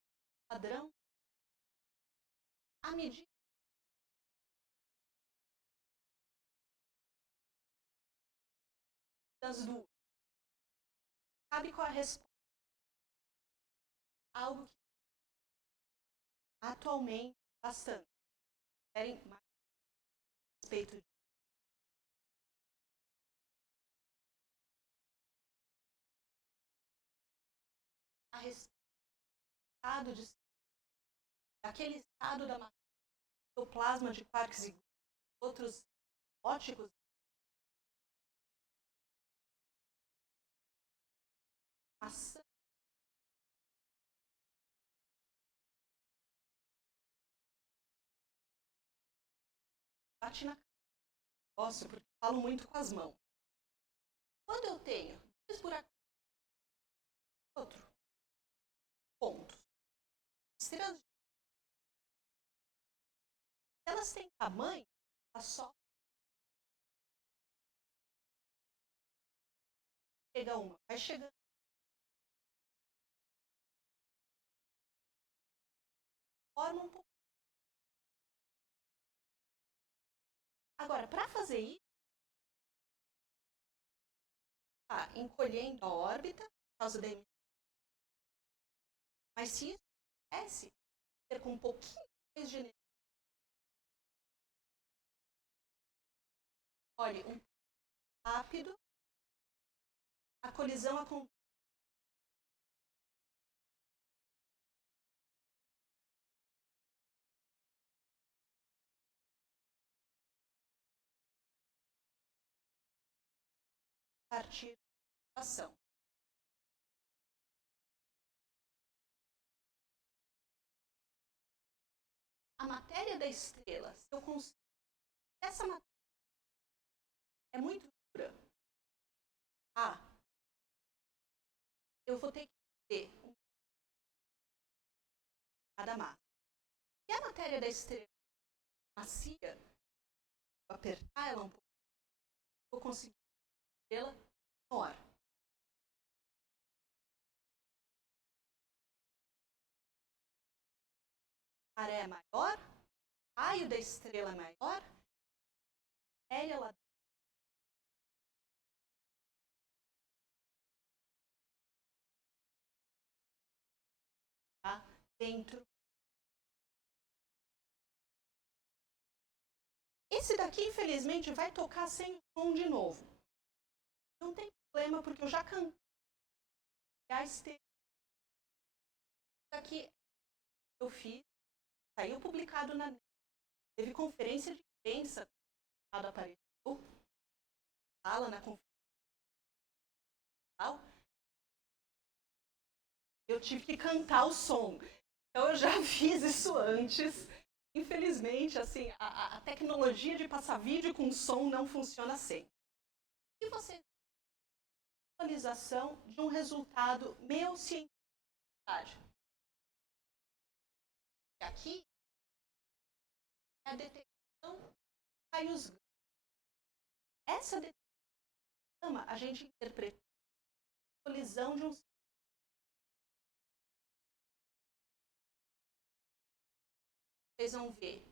padrão, a medida das duas. Sabe qual é a resposta? Algo que atualmente bastante. Querem mais a respeito de a estado de aquele estado da matéria, o plasma de quarks e outros óticos, maçã, bate na cabeça, porque eu falo muito com as mãos. Quando eu tenho dois buracos, outro, pontos, estrelas, elas têm tamanho, elas só chega uma, vai chegando. Forma um pouco. Agora, para fazer isso, tá encolhendo a órbita por causa da emissão. Mas se isso acontece, ter com um pouquinho mais de energia, Olhe, um rápido, a colisão acontece a partir da ação. A matéria da estrela, se eu consigo, essa matéria é muito dura, eu vou ter que ter cada massa. E a matéria da estrela macia, vou apertar ela um pouco, vou conseguir a estrela menor. A maré é maior, o raio da estrela é maior, a matéria lá dentro. Esse daqui, infelizmente, vai tocar sem som de novo. Não tem problema, porque eu já cantei a estrela. Aqui eu fiz, saiu publicado na net, teve conferência de imprensa, apareceu, fala na conferência. Eu tive que cantar o som. Então eu já fiz isso antes. Infelizmente, assim, a tecnologia de passar vídeo com som não funciona sempre. E você visualização de um resultado meu científico. Aqui é a detecção de raios gama. Essa detecção de gama a gente interpreta a colisão de um. Vocês vão ver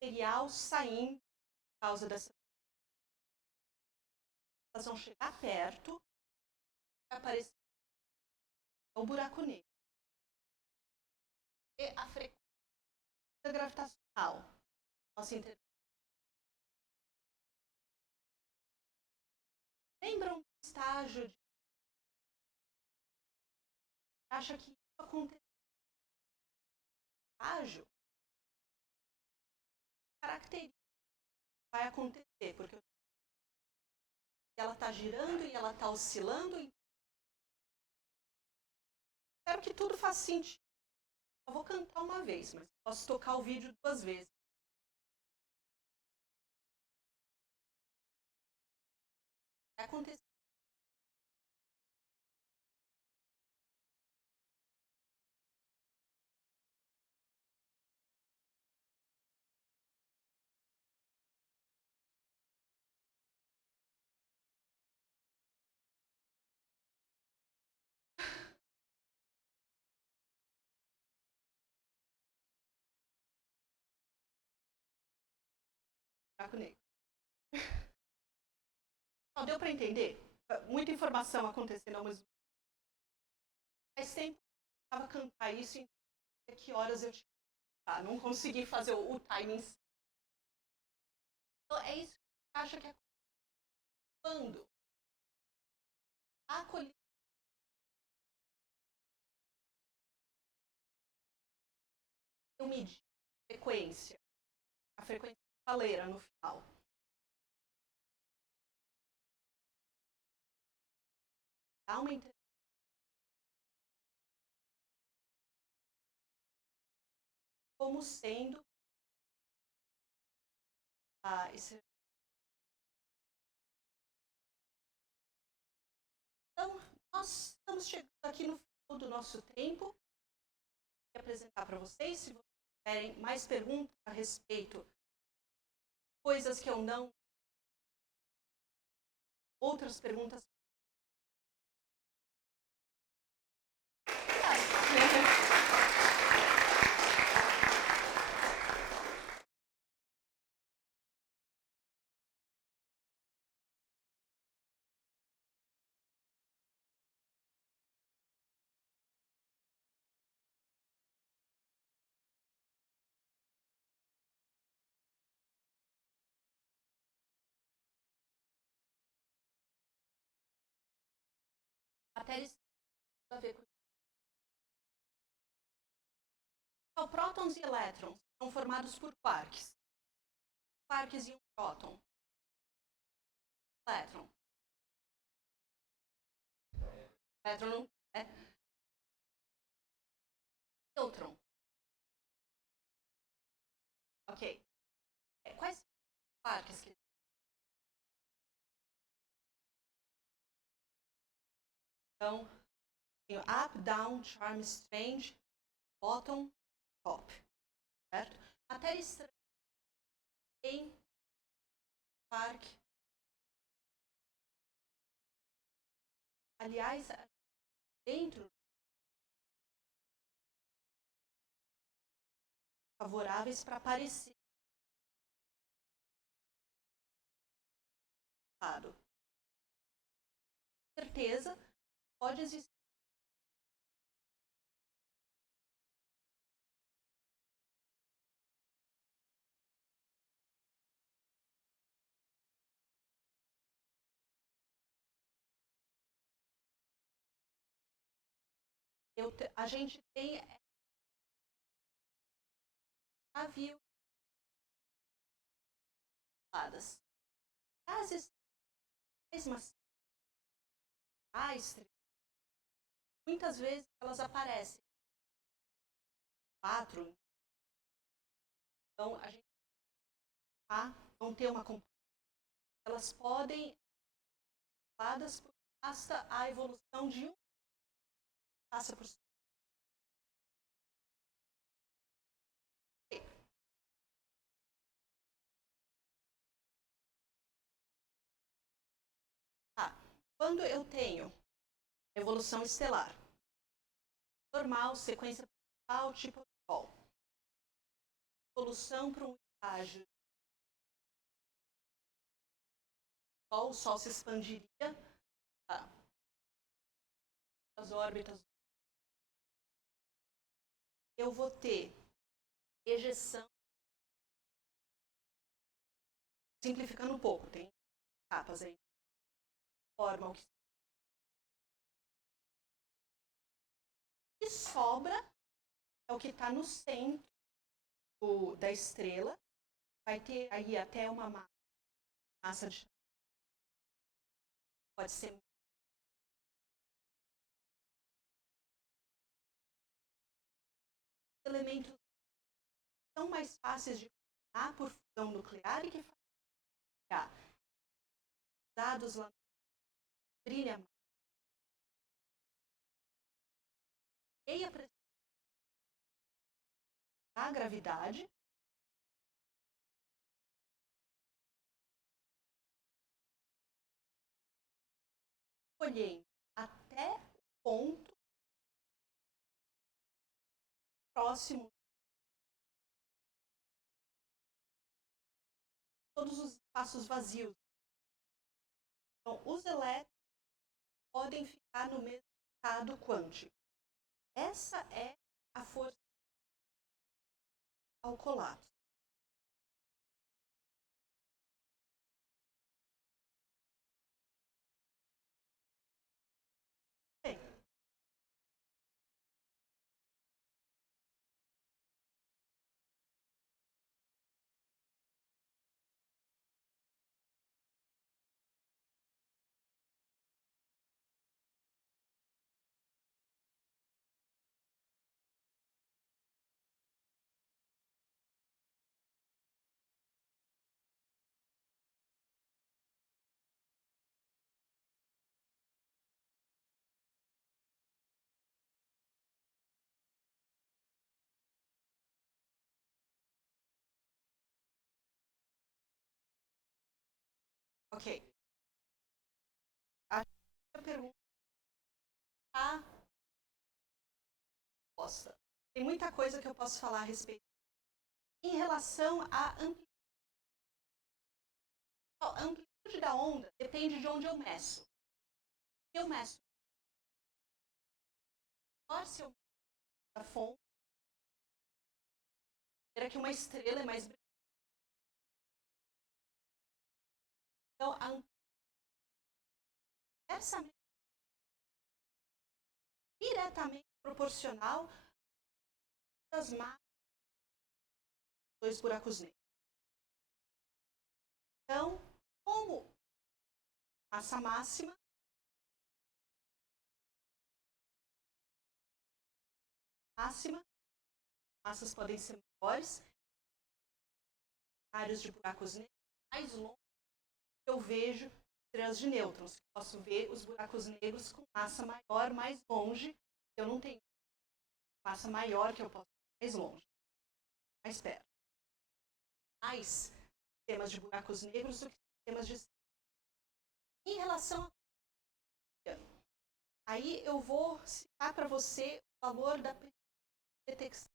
material saindo por causa dessa. Elas vão chegar perto e aparecer o buraco negro. E a frequência gravitacional. Nossa interpretação. Lembram do estágio de. Acha que isso aconteceu? Estágio? Característica vai acontecer, porque ela está girando e ela está oscilando. Espero que tudo faça sentido. Eu vou cantar uma vez, mas posso tocar o vídeo 2 vezes. Vai acontecer. Buraco negro. Deu para entender? Muita informação acontecendo ao mesmo tempo. Faz tempo que eu estava cantar isso, então que horas eu tinha que cantar. Não consegui fazer o timing. Então, é isso que você acha que é quando a colisão eu medir a frequência faleira no final. Dá uma como sendo esse. Então, nós estamos chegando aqui no final do nosso tempo. Vou apresentar para vocês, se vocês tiverem mais perguntas a respeito, coisas que eu não. Outras perguntas. matéria tem a ver com então, prótons e elétrons são formados por quarks. Quarks e um próton. Elétron. Elétron não é. Nêutron. Ok. Quais são os quarks que então, tem up, down, charm, strange, bottom, top. Certo? Matéria estranha tem quark. Aliás, dentro favoráveis para aparecer. Com certeza, pode existir. A gente tem já viu as maciças, muitas vezes elas aparecem quatro. Então a gente vão ter uma elas podem por basta a evolução de um passa por quando eu tenho evolução estelar normal, sequência principal, tipo de Sol, evolução para um estágio o Sol se expandiria, as órbitas, eu vou ter ejeção, simplificando um pouco, tem capas aí, formam o que sobra é o que está no centro da estrela, vai ter aí até uma massa de pode ser elementos são mais fáceis de formar por fusão nuclear e que dados lá brilha mais. E a pressão da gravidade colhendo até o ponto próximo todos os espaços vazios. Então, os elétrons podem ficar no mesmo estado quântico. Essa é a força ao colapso. Bem, ok. A pergunta está posta. Tem muita coisa que eu posso falar a respeito. Em relação à amplitude. A amplitude da onda depende de onde eu meço. Eu meço. Se eu da fonte, será que uma estrela é mais brilhante? Então, essa diretamente proporcional às massas dos buracos negros. Então, como massa máxima, massas podem ser maiores, áreas de buracos negros mais longos, eu vejo estrelas de nêutrons. Posso ver os buracos negros com massa maior mais longe. Eu não tenho massa maior que eu posso ver mais longe, mais perto. Mais sistemas de buracos negros do que sistemas de estrelas. Em relação a... Aí eu vou citar para você o valor da detecção.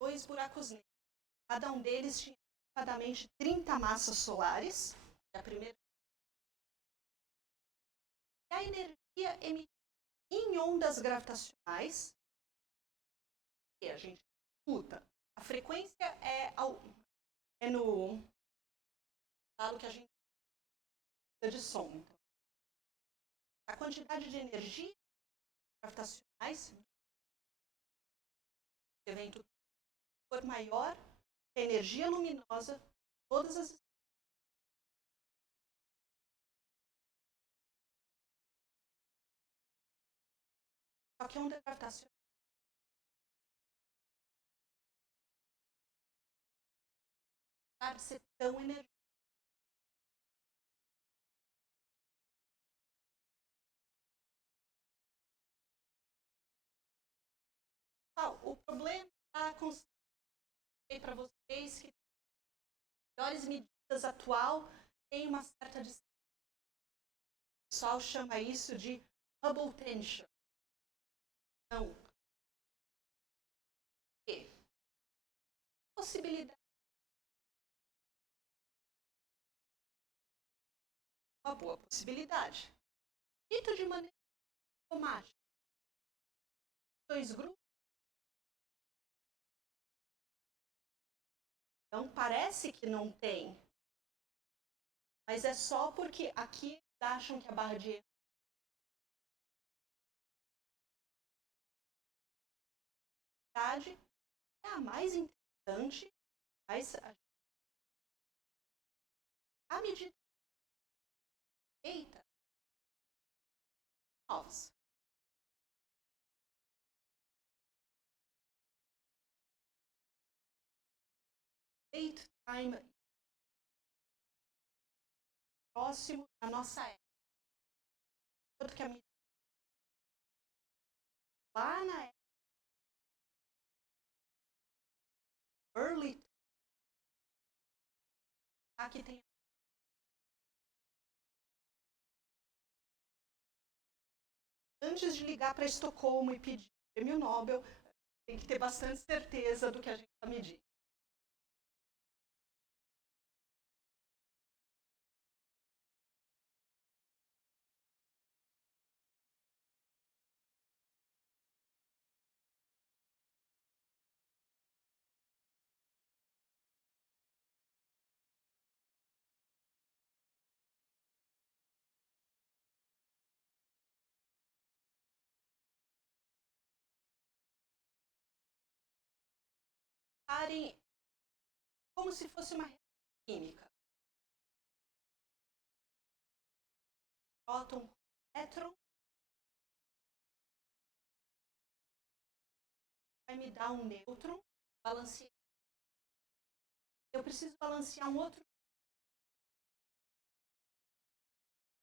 2 buracos negros. Cada um deles tinha aproximadamente 30 massas solares. É a primeira. E a energia emitida em ondas gravitacionais, que a gente escuta. A frequência é no falo que a gente de som. Então, a quantidade de energia gravitacionais do evento for maior que a energia luminosa, todas as só que a onda gravitacional vai ser tão energética. O problema para vocês que melhores medidas atual tem uma certa distância. O pessoal chama isso de Hubble tension. Então, possibilidade, uma boa possibilidade. Dito de maneira automática, 2 grupos. Então, parece que não tem, mas é só porque aqui acham que a barra de erro é a mais interessante, mas a medida feita novos. Date time próximo da nossa época. Tanto que a medida lá na época early, aqui tem antes de ligar para Estocolmo e pedir o prêmio Nobel, tem que ter bastante certeza do que a gente está medindo. Como se fosse uma reação química. Próton, elétron, vai me dar um nêutron, balancear. Eu preciso balancear um outro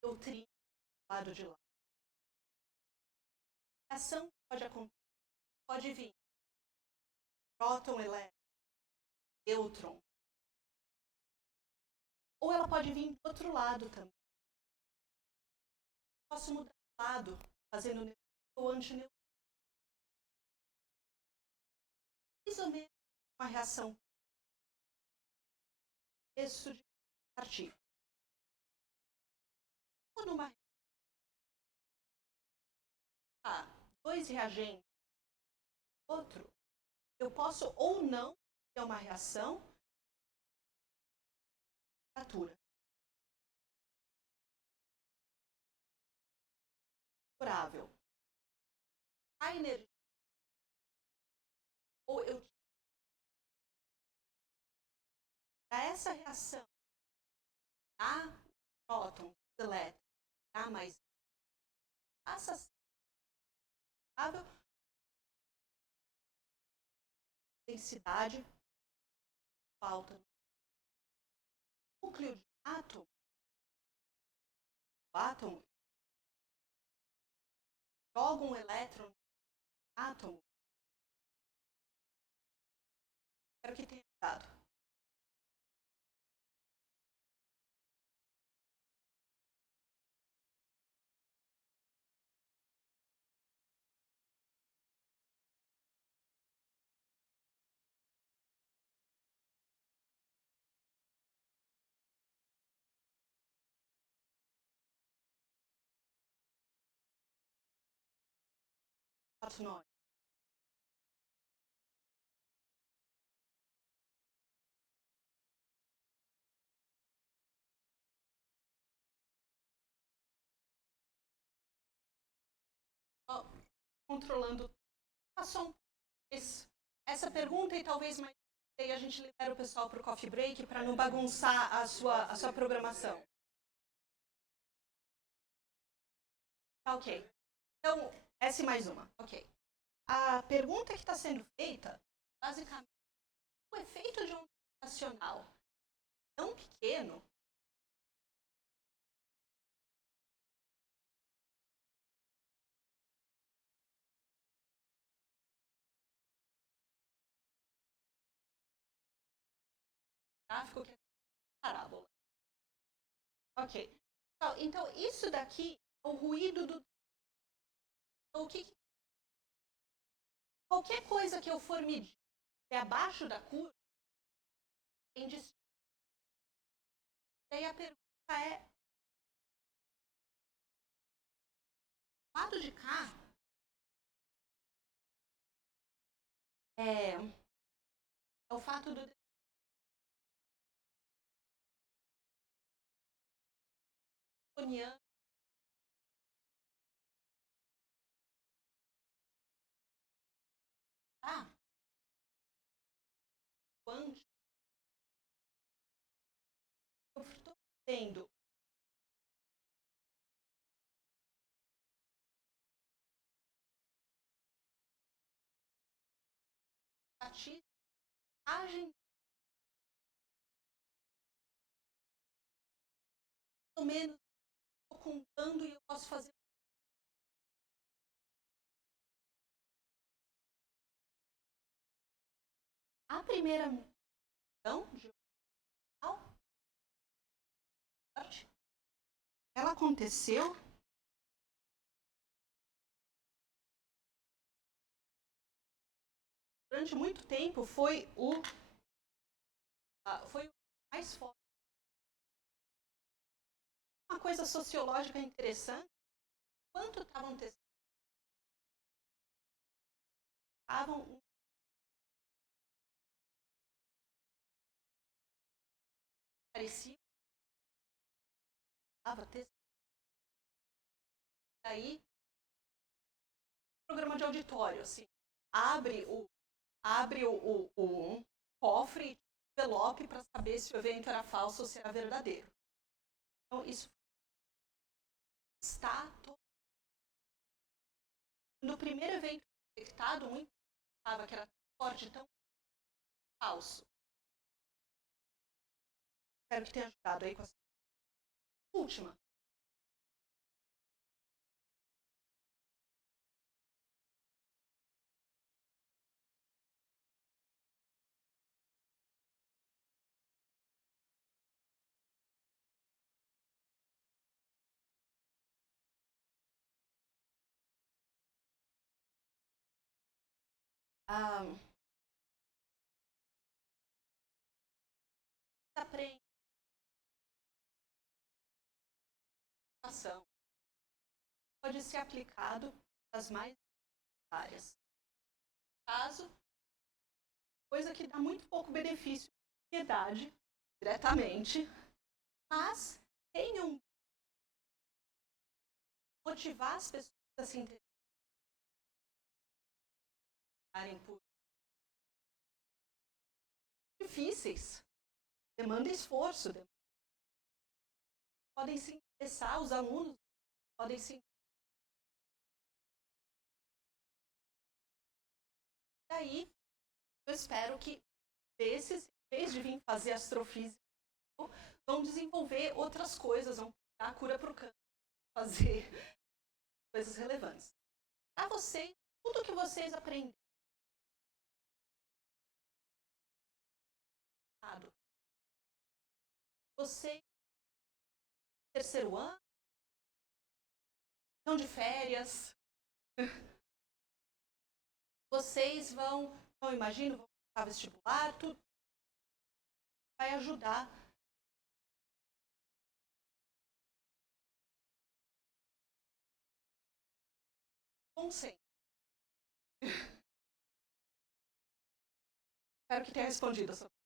neutrino do lado de lá. A reação pode acontecer, pode vir próton, elétron, nêutron, ou ela pode vir do outro lado também. Posso mudar de lado, fazendo nêutron ou antinêutron. Mais ou menos uma reação isso de partícula. Ou numa 2 reagentes, outro, eu posso ou não ter uma reação temperatura. favorável à energia, ou eu para essa reação a próton, elétron, a mais passa a ser favorável, densidade falta no núcleo de átomo, o átomo joga um elétron no átomo, espero que tenha dado. Nós. Controlando. Passou essa pergunta e talvez mais aí a gente libera o pessoal para o coffee break para não bagunçar a sua programação. Tá, ok. Então, essa e mais uma. Ok. A pergunta que está sendo feita, basicamente, o efeito de onda gravitacional tão pequeno gráfico que é parábola. Ok. Então, isso daqui é o ruído do... Então, qualquer coisa que eu for medir abaixo da curva, tem destino. Daí a pergunta é, do lado de cá, é o fato do quântico, eu estou tendo estatística, pelo menos estou contando e eu posso fazer. A primeira missão de ela aconteceu durante muito tempo, foi o mais forte. Uma coisa sociológica interessante, quanto estavam testando, parecia estava testando. Aí, programa de auditório, assim, abre o cofre, envelope para saber se o evento era falso ou se era verdadeiro. Então, isso está no primeiro evento detectado, muito estava que era tão forte, tão falso. Espero que tenha ajudado aí com a última. Aprende pode ser aplicado às mais áreas. Caso, coisa que dá muito pouco benefício à sociedade, diretamente, mas tenham motivar as pessoas se interessarem por difíceis, demanda esforço, podem se interessar, os alunos podem se interessar. E aí, eu espero que desses, em vez de vir fazer astrofísica, vão desenvolver outras coisas, vão dar a cura para o câncer, fazer coisas relevantes. Para vocês, tudo que vocês aprenderam, vocês, terceiro ano, estão de férias, vocês vão, não imagino, vão para vestibular, tudo vai ajudar. Conselho. Espero que tenha respondido a sua